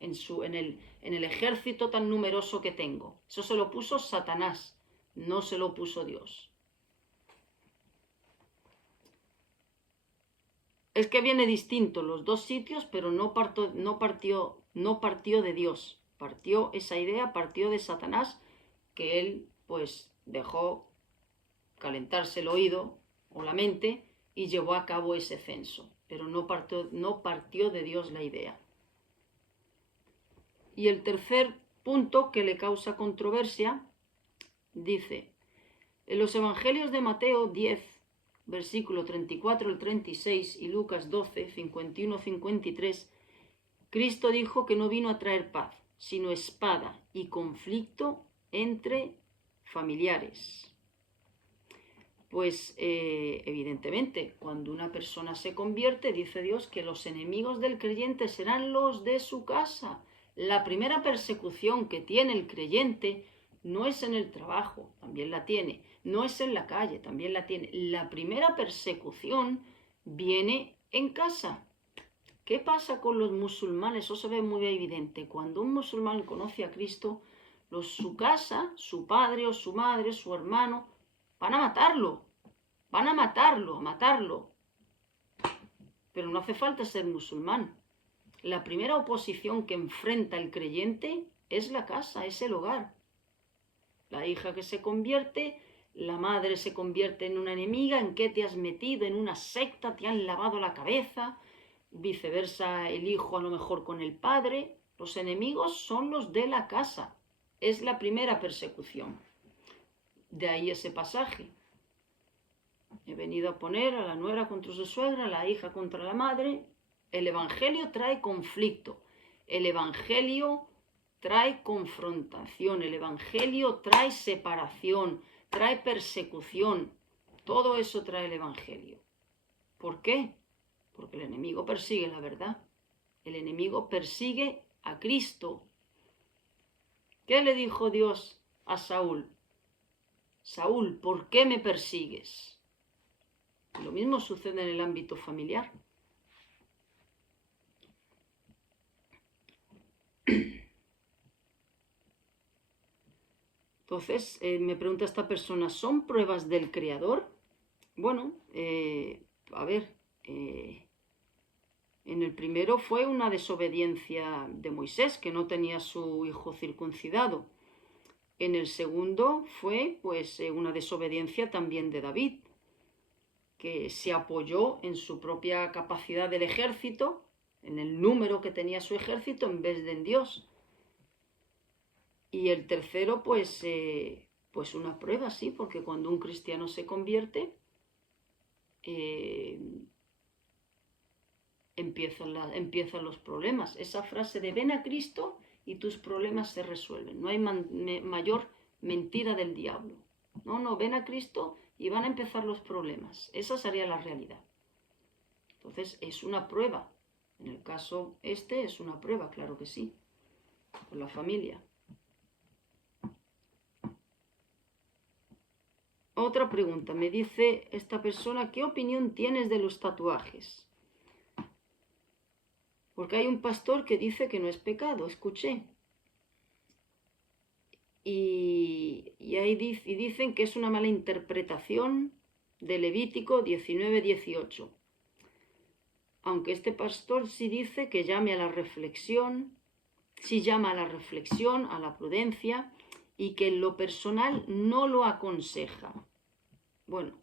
En el ejército tan numeroso que tengo. Eso se lo puso Satanás, no se lo puso Dios. Es que viene distinto los dos sitios, pero no partió de Dios. Esa idea partió de Satanás, que él pues dejó calentarse el oído o la mente y llevó a cabo ese censo. Pero no partió de Dios la idea. Y el tercer punto que le causa controversia, dice, en los evangelios de Mateo 10, versículo 34 al 36 y Lucas 12, 51-53, Cristo dijo que no vino a traer paz, sino espada y conflicto entre familiares. Pues evidentemente, cuando una persona se convierte, dice Dios que los enemigos del creyente serán los de su casa. La primera persecución que tiene el creyente no es en el trabajo, también la tiene, no es en la calle, también la tiene. La primera persecución viene en casa. ¿Qué pasa con los musulmanes? Eso se ve muy evidente. Cuando un musulmán conoce a Cristo, su casa, su padre o su madre, su hermano, van a matarlo. Van a matarlo. Pero no hace falta ser musulmán. La primera oposición que enfrenta el creyente es la casa, es el hogar. La hija que se convierte, la madre se convierte en una enemiga. ¿En qué te has metido? En una secta, te han lavado la cabeza. Viceversa, el hijo a lo mejor con el padre. Los enemigos son los de la casa. Es la primera persecución. De ahí ese pasaje. He venido a poner a la nuera contra su suegra, a la hija contra la madre. El evangelio trae conflicto. El evangelio trae confrontación. El evangelio trae separación, trae persecución. Todo eso trae el evangelio. ¿Por qué? Porque el enemigo persigue la verdad. El enemigo persigue a Cristo. ¿Qué le dijo Dios a Saúl? Saúl, ¿por qué me persigues? Lo mismo sucede en el ámbito familiar. Entonces, me pregunta esta persona, ¿son pruebas del Creador? Bueno, a ver, en el primero fue una desobediencia de Moisés, que no tenía su hijo circuncidado. En el segundo fue pues una desobediencia también de David, que se apoyó en su propia capacidad del ejército, en el número que tenía su ejército, en vez de en Dios. Y el tercero, pues una prueba, sí, porque cuando un cristiano se convierte, empiezan los problemas. Esa frase de ven a Cristo y tus problemas se resuelven. No hay mayor mentira del diablo. No, ven a Cristo y van a empezar los problemas. Esa sería la realidad. Entonces es una prueba. En el caso este es una prueba, claro que sí, con la familia. Otra pregunta, me dice esta persona, ¿qué opinión tienes de los tatuajes? Porque hay un pastor que dice que no es pecado, escuché. Y dicen que es una mala interpretación de Levítico 19:18. Aunque este pastor sí dice que llame a la reflexión, sí llama a la reflexión, a la prudencia, y que en lo personal no lo aconseja. Bueno,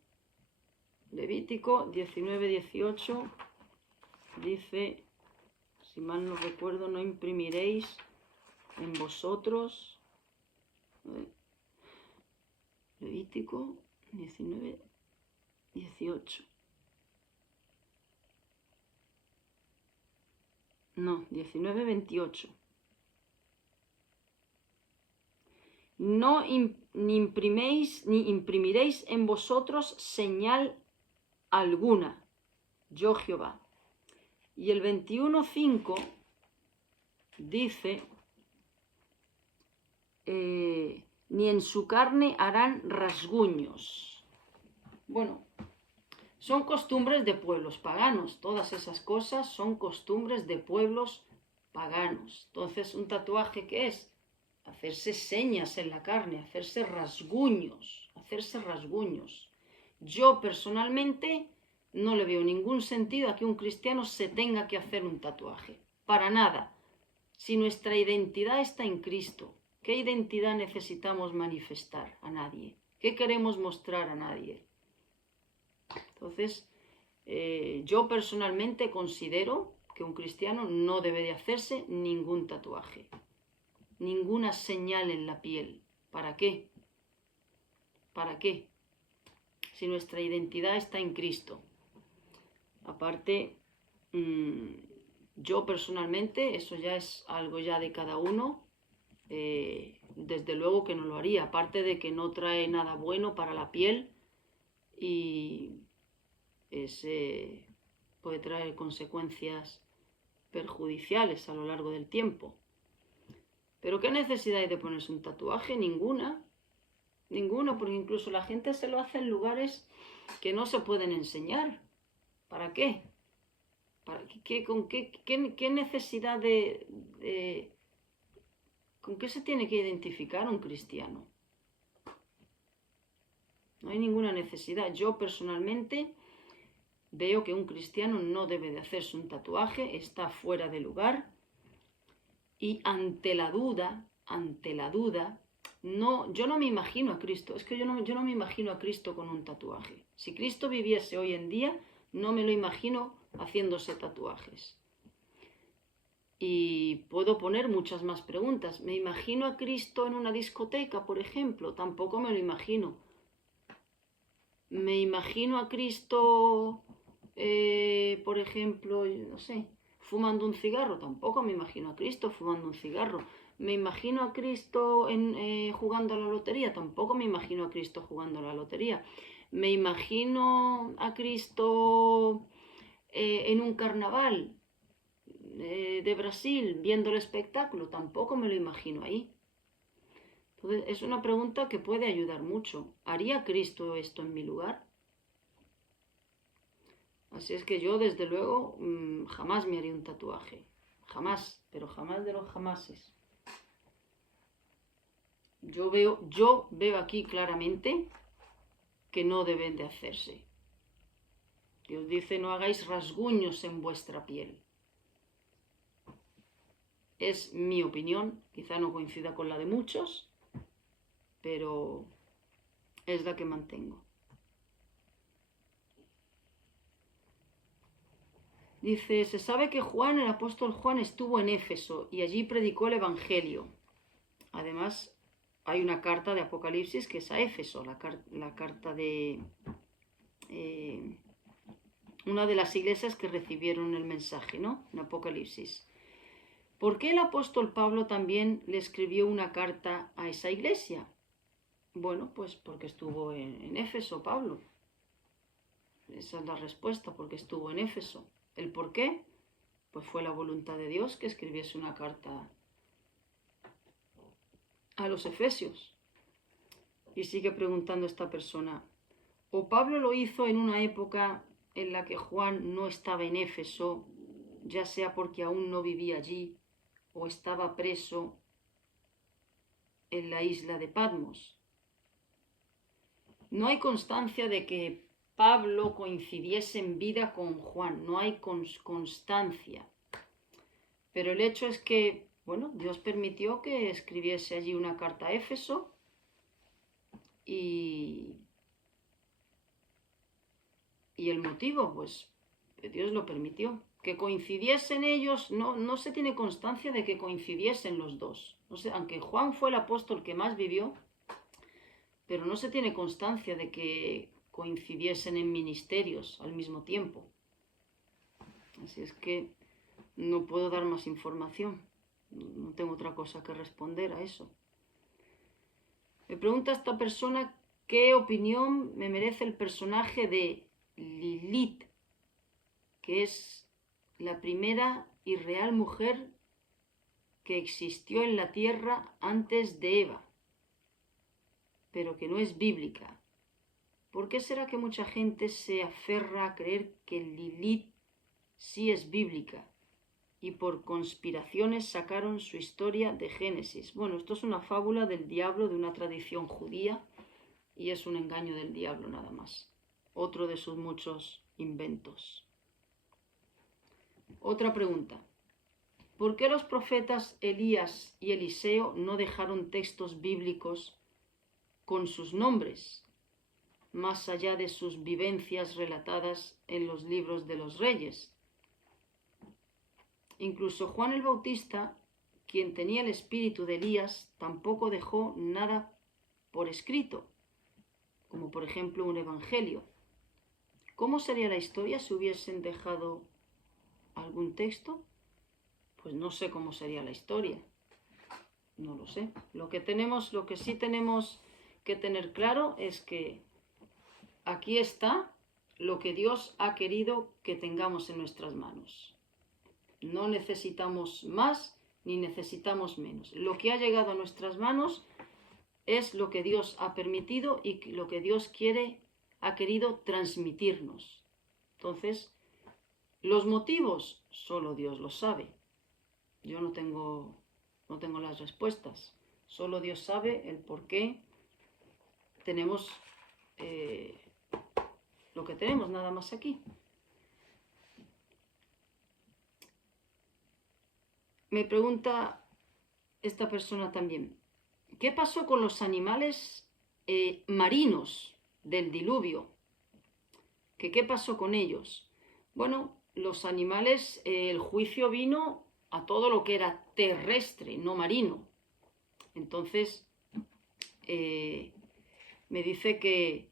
Levítico 19:18 dice, si mal no recuerdo, no imprimiréis en vosotros. Levítico 19:18. No, 19:28. No ni imprimiréis en vosotros señal alguna, yo Jehová. Y el 21:5 dice, ni en su carne harán rasguños. Bueno, son costumbres de pueblos paganos. Todas esas cosas son costumbres de pueblos paganos. Entonces, ¿un tatuaje qué es? Hacerse señas en la carne, hacerse rasguños. Yo personalmente no le veo ningún sentido a que un cristiano se tenga que hacer un tatuaje. Para nada. Si nuestra identidad está en Cristo, ¿qué identidad necesitamos manifestar a nadie? ¿Qué queremos mostrar a nadie? Entonces, yo personalmente considero que un cristiano no debe de hacerse ningún tatuaje, ninguna señal en la piel. ¿Para qué? ¿Para qué? Si nuestra identidad está en Cristo. Aparte, yo personalmente, eso ya es algo ya de cada uno, desde luego que no lo haría, aparte de que no trae nada bueno para la piel y puede traer consecuencias perjudiciales a lo largo del tiempo. ¿Pero qué necesidad hay de ponerse un tatuaje? Ninguna, porque incluso la gente se lo hace en lugares que no se pueden enseñar. ¿Para qué? ¿Qué necesidad con qué se tiene que identificar un cristiano? No hay ninguna necesidad. Yo personalmente veo que un cristiano no debe de hacerse un tatuaje, está fuera de lugar. Y ante la duda, no, yo no me imagino a Cristo. Es que yo no me imagino a Cristo con un tatuaje. Si Cristo viviese hoy en día, no me lo imagino haciéndose tatuajes. Y puedo poner muchas más preguntas. ¿Me imagino a Cristo en una discoteca, por ejemplo? Tampoco me lo imagino. ¿Me imagino a Cristo, por ejemplo, no sé, fumando un cigarro? Tampoco me imagino a Cristo fumando un cigarro. ¿Me imagino a Cristo jugando a la lotería? Tampoco me imagino a Cristo jugando a la lotería. ¿Me imagino a Cristo en un carnaval de Brasil viendo el espectáculo? Tampoco me lo imagino ahí. Entonces, es una pregunta que puede ayudar mucho. ¿Haría Cristo esto en mi lugar? Así es que yo, desde luego, jamás me haría un tatuaje. Jamás, pero jamás de los jamases. Yo veo aquí claramente que no deben de hacerse. Dios dice, no hagáis rasguños en vuestra piel. Es mi opinión, quizá no coincida con la de muchos, pero es la que mantengo. Dice, se sabe que Juan, el apóstol Juan, estuvo en Éfeso y allí predicó el Evangelio. Además, hay una carta de Apocalipsis que es a Éfeso, la carta de una de las iglesias que recibieron el mensaje, ¿no? En Apocalipsis. ¿Por qué el apóstol Pablo también le escribió una carta a esa iglesia? Bueno, pues porque estuvo en Éfeso, Pablo. Esa es la respuesta, porque estuvo en Éfeso. ¿El por qué? Pues fue la voluntad de Dios que escribiese una carta a los efesios. Y sigue preguntando esta persona, ¿o Pablo lo hizo en una época en la que Juan no estaba en Éfeso, ya sea porque aún no vivía allí o estaba preso en la isla de Patmos? No hay constancia de que Pablo coincidiese en vida con Juan, no hay constancia. Pero el hecho es que, bueno, Dios permitió que escribiese allí una carta a Éfeso y el motivo, pues Dios lo permitió. Que coincidiesen ellos, no se tiene constancia de que coincidiesen los dos. No sé, aunque Juan fue el apóstol que más vivió, pero no se tiene constancia de que coincidiesen en ministerios al mismo tiempo. Así es que no puedo dar más información. No tengo otra cosa que responder a eso. Me pregunta esta persona qué opinión me merece el personaje de Lilith, que es la primera y real mujer que existió en la tierra antes de Eva, pero que no es bíblica. ¿Por qué será que mucha gente se aferra a creer que Lilith sí es bíblica? Y por conspiraciones sacaron su historia de Génesis. Bueno, esto es una fábula del diablo de una tradición judía y es un engaño del diablo nada más. Otro de sus muchos inventos. Otra pregunta. ¿Por qué los profetas Elías y Eliseo no dejaron textos bíblicos con sus nombres, más allá de sus vivencias relatadas en los libros de los reyes? Incluso Juan el Bautista, quien tenía el espíritu de Elías, tampoco dejó nada por escrito, como por ejemplo un evangelio. ¿Cómo sería la historia si hubiesen dejado algún texto? Pues no sé cómo sería la historia. No lo sé. Lo que sí tenemos que tener claro es que aquí está lo que Dios ha querido que tengamos en nuestras manos. No necesitamos más ni necesitamos menos. Lo que ha llegado a nuestras manos es lo que Dios ha permitido y lo que Dios ha querido transmitirnos. Entonces, los motivos solo Dios los sabe. Yo no tengo las respuestas. Solo Dios sabe el por qué tenemos lo que tenemos nada más aquí. Me pregunta esta persona también, ¿qué pasó con los animales marinos del diluvio? ¿Qué pasó con ellos? Bueno, los animales, el juicio vino a todo lo que era terrestre, no marino. Entonces, me dice que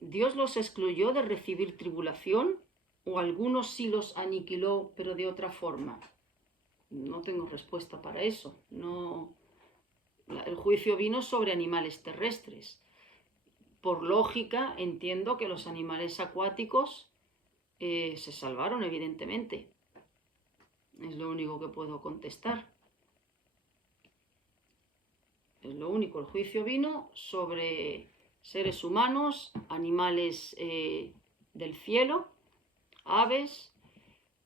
Dios los excluyó de recibir tribulación o algunos sí los aniquiló, pero de otra forma. No tengo respuesta para eso. No, el juicio vino sobre animales terrestres. Por lógica, entiendo que los animales acuáticos se salvaron, evidentemente. Es lo único que puedo contestar. Es lo único. El juicio vino sobre seres humanos, animales del cielo, aves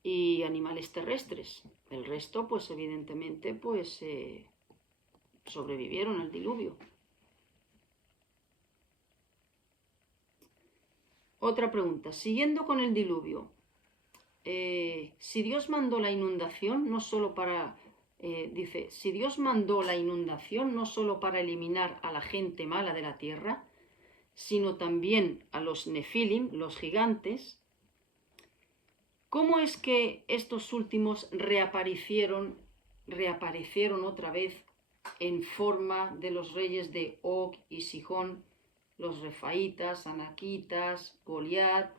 y animales terrestres. El resto, pues evidentemente, pues sobrevivieron al diluvio. Otra pregunta. Siguiendo con el diluvio, si Dios mandó la inundación, no solo para... dice, si Dios mandó la inundación no solo para eliminar a la gente mala de la tierra, sino también a los nefilim, los gigantes, ¿cómo es que estos últimos reaparecieron otra vez en forma de los reyes de Og y Sihón, los refaitas, anaquitas, Goliat?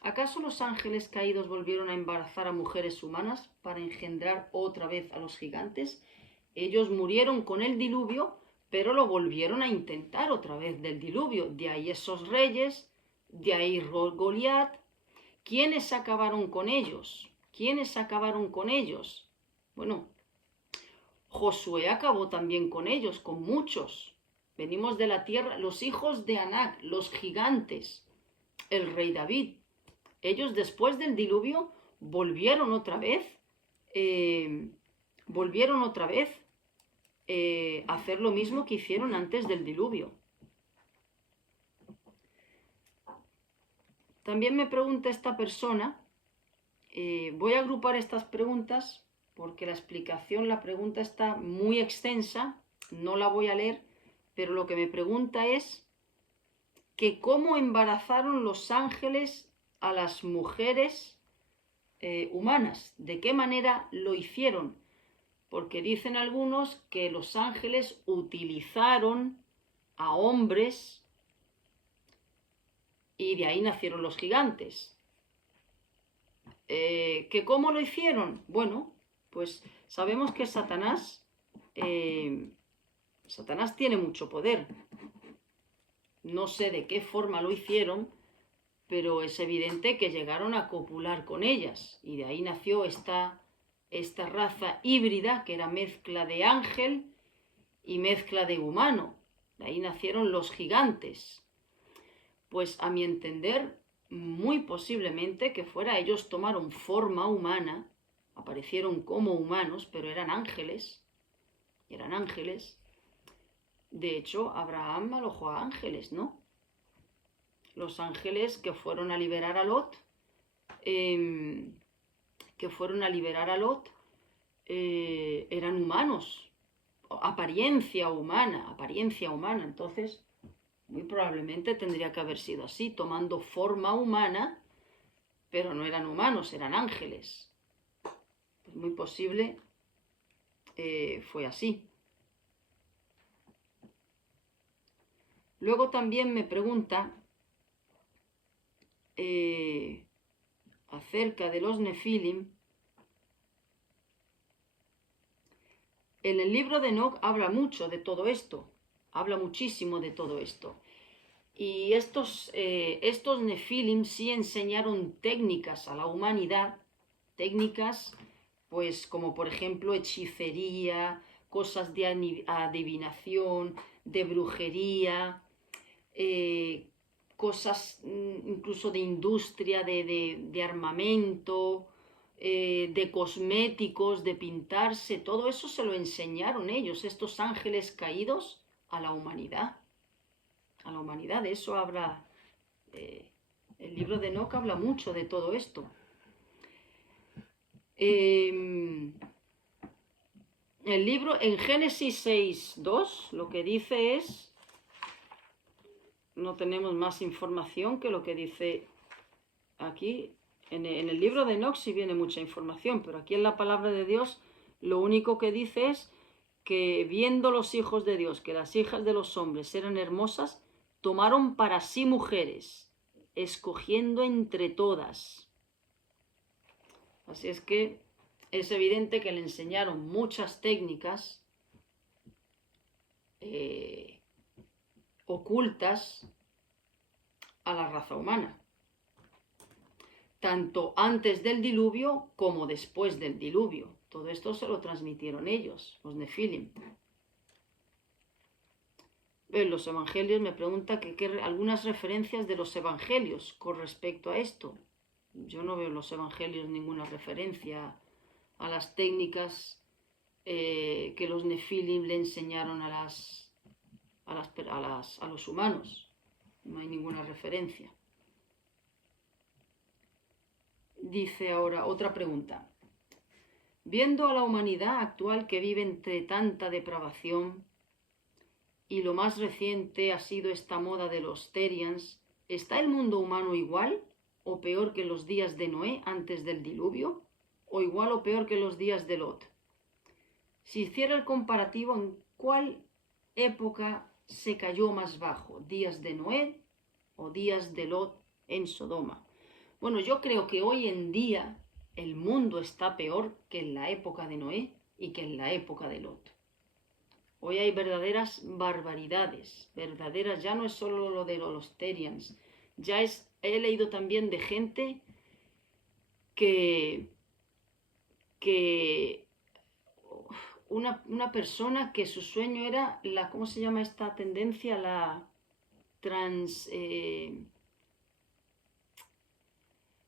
¿Acaso los ángeles caídos volvieron a embarazar a mujeres humanas para engendrar otra vez a los gigantes? Ellos murieron con el diluvio, pero lo volvieron a intentar otra vez del diluvio. De ahí esos reyes, de ahí Goliat. ¿Quiénes acabaron con ellos? ¿Quiénes acabaron con ellos? Bueno, Josué acabó también con ellos, con muchos. Venimos de la tierra, los hijos de Anac, los gigantes, el rey David. Ellos después del diluvio volvieron otra vez a hacer lo mismo que hicieron antes del diluvio. También me pregunta esta persona, voy a agrupar estas preguntas porque la pregunta está muy extensa, no la voy a leer, pero lo que me pregunta es que cómo embarazaron los ángeles a las mujeres humanas, de qué manera lo hicieron, porque dicen algunos que los ángeles utilizaron a hombres y de ahí nacieron los gigantes. ¿Que cómo lo hicieron? Bueno, pues sabemos que Satanás tiene mucho poder. No sé de qué forma lo hicieron, pero es evidente que llegaron a copular con ellas y de ahí nació esta raza híbrida que era mezcla de ángel y mezcla de humano. De ahí nacieron los gigantes. Pues a mi entender, muy posiblemente que fuera ellos tomaron forma humana, aparecieron como humanos, pero eran ángeles. De hecho, Abraham alojó a ángeles, ¿no? Los ángeles que fueron a liberar a Lot, eran humanos, apariencia humana. Entonces, muy probablemente tendría que haber sido así, tomando forma humana, pero no eran humanos, eran ángeles. Pues muy posible fue así. Luego también me pregunta acerca de los nefilim. En el libro de Enoc habla mucho de todo esto, habla muchísimo de todo esto. Y estos nefilim sí enseñaron técnicas a la humanidad, técnicas pues como por ejemplo hechicería, cosas de adivinación, de brujería, cosas incluso de industria, de armamento, de cosméticos, de pintarse, todo eso se lo enseñaron ellos, estos ángeles caídos, a la humanidad. a la humanidad. De eso habla, el libro de Enoc habla mucho de todo esto. El libro, en Génesis 6:2, lo que dice es, no tenemos más información que lo que dice aquí. En el libro de Enoc sí viene mucha información, pero aquí en la palabra de Dios lo único que dice es que viendo los hijos de Dios que las hijas de los hombres eran hermosas, tomaron para sí mujeres, escogiendo entre todas. Así es que es evidente que le enseñaron muchas técnicas ocultas a la raza humana, tanto antes del diluvio como después del diluvio. Todo esto se lo transmitieron ellos, los Nefilim. En los evangelios me pregunta algunas referencias de los evangelios con respecto a esto. Yo no veo en los evangelios ninguna referencia a las técnicas que los Nefilim le enseñaron a los humanos. No hay ninguna referencia. Dice ahora otra pregunta. Viendo a la humanidad actual que vive entre tanta depravación, y lo más reciente ha sido esta moda de los Therians, ¿está el mundo humano igual o peor que los días de Noé antes del diluvio? ¿O igual o peor que los días de Lot? Si hiciera el comparativo, ¿en cuál época se cayó más bajo? ¿Días de Noé o días de Lot en Sodoma? Bueno, yo creo que hoy en día el mundo está peor que en la época de Noé y que en la época de Lot. Hoy hay verdaderas barbaridades, verdaderas, ya no es solo lo de los Therians, he leído también de gente que una persona que su sueño era ¿cómo se llama esta tendencia? La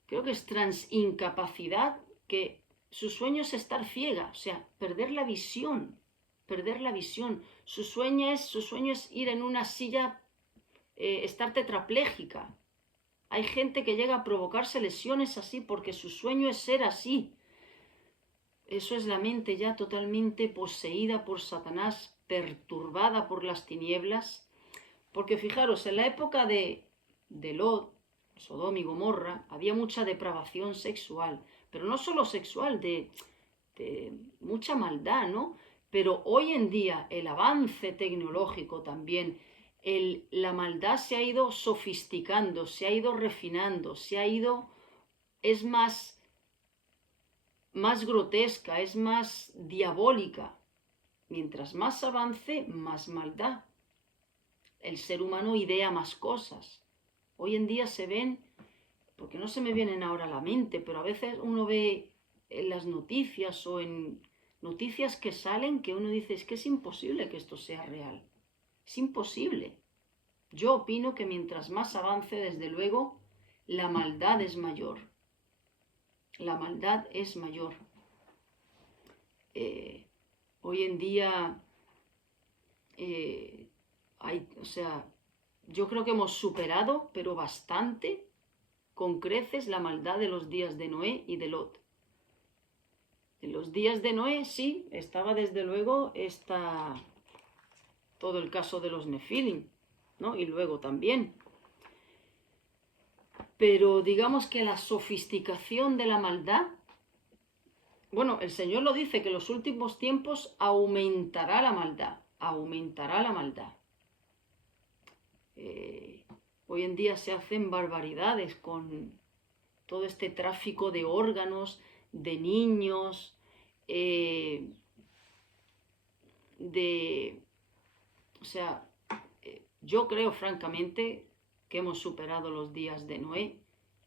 creo que es transincapacidad, que su sueño es estar ciega, o sea, perder la visión. Su sueño es ir en una silla, estar tetrapléjica. Hay gente que llega a provocarse lesiones así porque su sueño es ser así. Eso es la mente ya totalmente poseída por Satanás, perturbada por las tinieblas. Porque fijaros, en la época de Lot, Sodoma y Gomorra, había mucha depravación sexual, pero no solo sexual, de mucha maldad, ¿no? Pero hoy en día el avance tecnológico también, la maldad se ha ido sofisticando, se ha ido refinando, es más grotesca, es más diabólica. Mientras más avance, más maldad. El ser humano idea más cosas. Hoy en día se ven, porque no se me vienen ahora a la mente, pero a veces uno ve en las noticias o en noticias que salen que uno dice, es que es imposible que esto sea real. Es imposible. Yo opino que mientras más avance, desde luego, la maldad es mayor. La maldad es mayor. Hoy en día yo creo que hemos superado, pero bastante, con creces, la maldad de los días de Noé y de Lot. En los días de Noé sí, estaba desde luego todo el caso de los Nefilim, ¿no? Y luego también. Pero digamos que la sofisticación de la maldad, bueno, el Señor lo dice, que en los últimos tiempos aumentará la maldad. Hoy en día se hacen barbaridades con todo este tráfico de órganos, de niños, yo creo francamente que hemos superado los días de Noé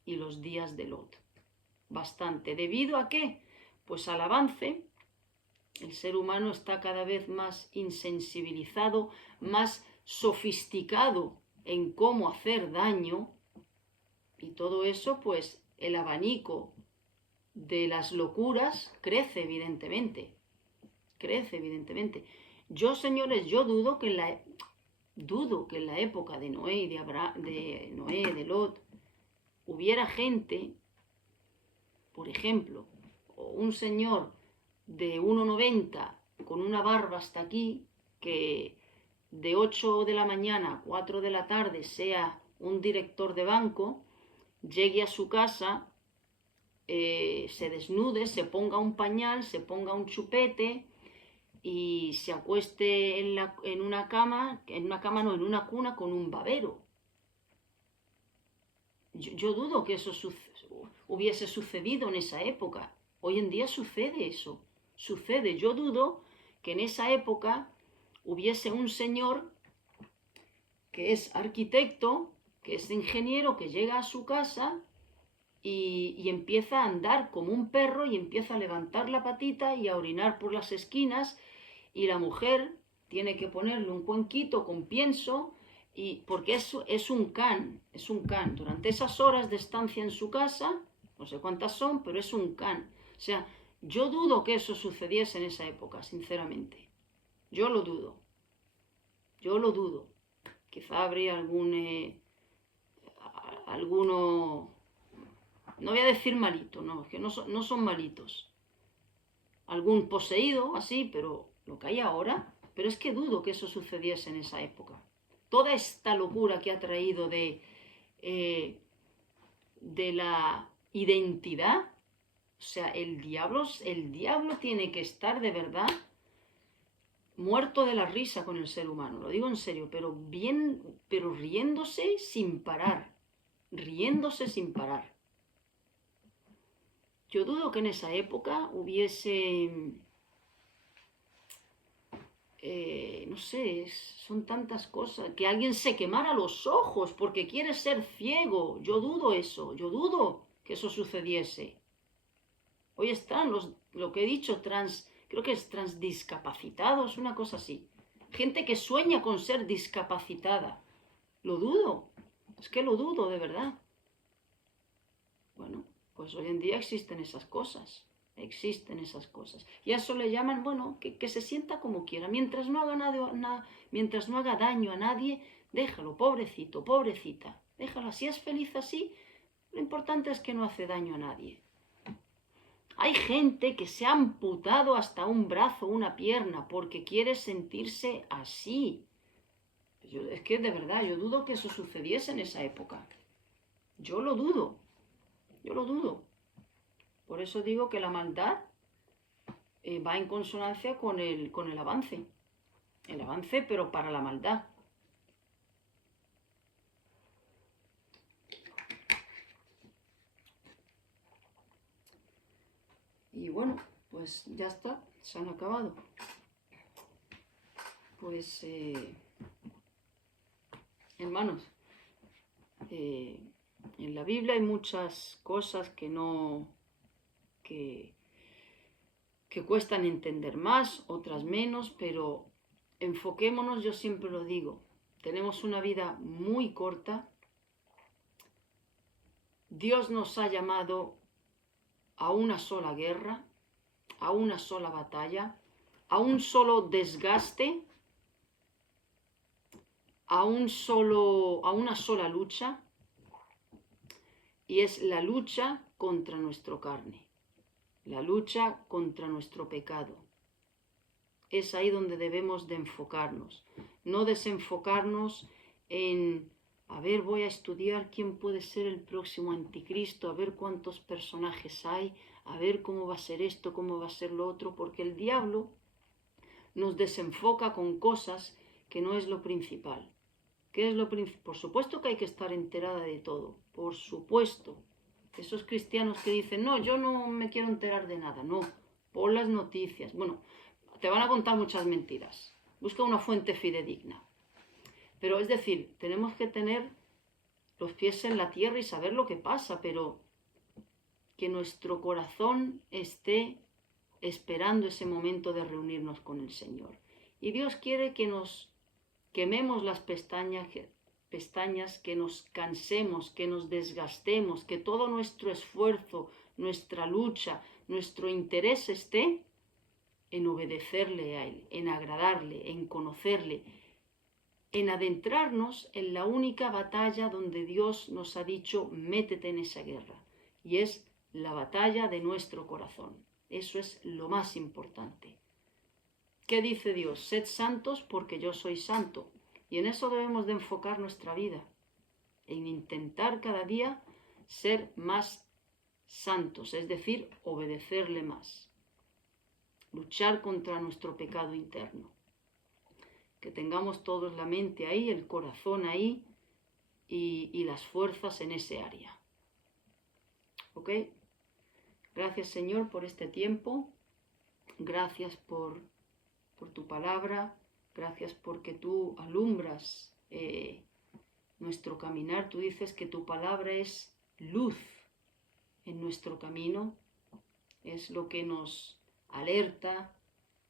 y los días de Lot. Bastante. ¿Debido a qué? Pues al avance. El ser humano está cada vez más insensibilizado, más sofisticado en cómo hacer daño, y todo eso, pues el abanico de las locuras crece evidentemente. Yo, señores, yo dudo que dudo que en la época de Noé y de Noé, de Lot, hubiera gente, por ejemplo, o un señor de 1,90 con una barba hasta aquí, que de 8 de la mañana a 4 de la tarde sea un director de banco, llegue a su casa, se desnude, se ponga un pañal, se ponga un chupete y se acueste en una cama, no, en una cuna con un babero. Yo dudo que eso hubiese sucedido en esa época. Hoy en día sucede eso. Sucede. Yo dudo que en esa época hubiese un señor que es arquitecto, que es ingeniero, que llega a su casa y empieza a andar como un perro y empieza a levantar la patita y a orinar por las esquinas, y la mujer tiene que ponerle un cuenquito con pienso, y porque eso es un can. Durante esas horas de estancia en su casa, no sé cuántas son, pero es un can. O sea, yo dudo que eso sucediese en esa época, sinceramente. Yo lo dudo. Quizá habría alguno, no voy a decir malito, no, es que no son malitos. Algún poseído, así, pero lo que hay ahora, pero es que dudo que eso sucediese en esa época. Toda esta locura que ha traído de la identidad, o sea, el diablo tiene que estar de verdad muerto de la risa con el ser humano, lo digo en serio, pero riéndose sin parar, Yo dudo que en esa época hubiese, no sé, son tantas cosas, que alguien se quemara los ojos porque quiere ser ciego. Yo dudo que eso sucediese. Hoy están lo que he dicho, creo que es transdiscapacitados, una cosa así. Gente que sueña con ser discapacitada. Lo dudo, es que lo dudo de verdad. Bueno, pues hoy en día existen esas cosas. Y a eso le llaman, bueno, que se sienta como quiera. Mientras no haga daño a nadie, déjalo, pobrecito, pobrecita. Déjalo, si es feliz así, lo importante es que no hace daño a nadie. Hay gente que se ha amputado hasta un brazo o una pierna porque quiere sentirse así. Es que de verdad, yo dudo que eso sucediese en esa época. Yo lo dudo. Por eso digo que la maldad va en consonancia con el avance. El avance, pero para la maldad. Y bueno, pues ya está, se han acabado. Pues, hermanos, en la Biblia hay muchas cosas que cuestan entender más, otras menos, pero enfoquémonos, yo siempre lo digo, tenemos una vida muy corta. Dios nos ha llamado a una sola guerra, a una sola batalla, a un solo desgaste, a una sola lucha, y es la lucha contra nuestra carne, la lucha contra nuestro pecado. Es ahí donde debemos de enfocarnos, no desenfocarnos en, a ver, voy a estudiar quién puede ser el próximo anticristo, a ver cuántos personajes hay, a ver cómo va a ser esto, cómo va a ser lo otro, porque el diablo nos desenfoca con cosas que no es lo principal. ¿Qué es lo principal? Por supuesto que hay que estar enterada de todo, por supuesto. Esos cristianos que dicen, no, yo no me quiero enterar de nada, no, por las noticias. Bueno, te van a contar muchas mentiras. Busca una fuente fidedigna. Pero es decir, tenemos que tener los pies en la tierra y saber lo que pasa, pero que nuestro corazón esté esperando ese momento de reunirnos con el Señor. Y Dios quiere que nos quememos las pestañas, que nos cansemos, que nos desgastemos, que todo nuestro esfuerzo, nuestra lucha, nuestro interés esté en obedecerle a Él, en agradarle, en conocerle. en adentrarnos en la única batalla donde Dios nos ha dicho, métete en esa guerra, y es la batalla de nuestro corazón. Eso es lo más importante. ¿Qué dice Dios? Sed santos porque yo soy santo. Y en eso debemos de enfocar nuestra vida, en intentar cada día ser más santos, es decir, obedecerle más, luchar contra nuestro pecado interno. Que tengamos todos la mente ahí, el corazón ahí y las fuerzas en ese área. ¿Ok? Gracias, Señor, por este tiempo. Gracias por tu palabra. Gracias porque tú alumbras nuestro caminar. Tú dices que tu palabra es luz en nuestro camino. Es lo que nos alerta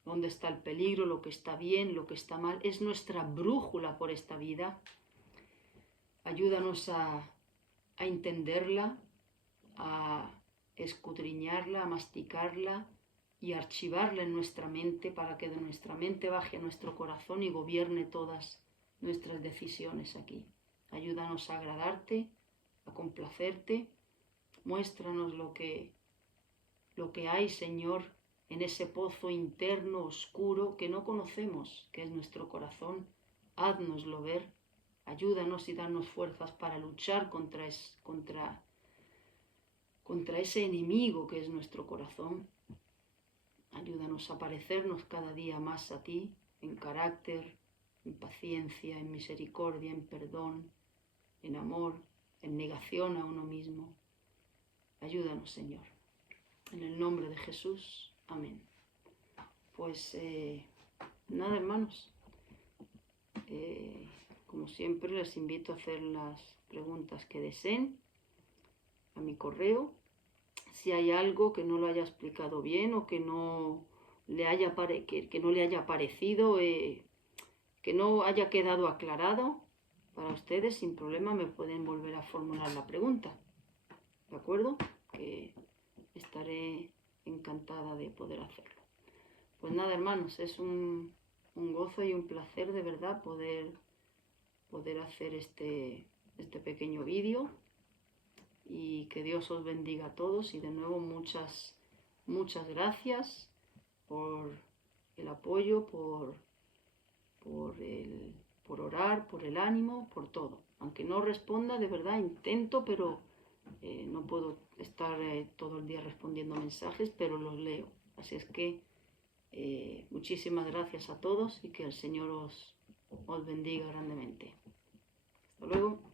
dónde está el peligro, lo que está bien, lo que está mal. Es nuestra brújula por esta vida. Ayúdanos a entenderla, a escudriñarla, a masticarla y archivarla en nuestra mente para que de nuestra mente baje a nuestro corazón y gobierne todas nuestras decisiones aquí. Ayúdanos a agradarte, a complacerte. Muéstranos lo que hay, Señor, en ese pozo interno oscuro que no conocemos, que es nuestro corazón. Háznoslo ver. Ayúdanos y danos fuerzas para luchar contra ese enemigo que es nuestro corazón. Ayúdanos a parecernos cada día más a ti, en carácter, en paciencia, en misericordia, en perdón, en amor, en negación a uno mismo. Ayúdanos, Señor. En el nombre de Jesús. Amén. Pues nada, hermanos. Como siempre, les invito a hacer las preguntas que deseen a mi correo. Si hay algo que no lo haya explicado bien o que no le haya, que no le haya parecido, que no haya quedado aclarado para ustedes, sin problema me pueden volver a formular la pregunta. ¿De acuerdo? Que estaré encantada de poder hacerlo. Pues nada, hermanos, es un gozo y un placer de verdad poder hacer este pequeño vídeo. Y que Dios os bendiga a todos y de nuevo muchas gracias por el apoyo, por orar, por el ánimo, por todo. Aunque no responda, de verdad intento, pero no puedo estar todo el día respondiendo mensajes, pero los leo. Así es que muchísimas gracias a todos y que el Señor os bendiga grandemente. Hasta luego.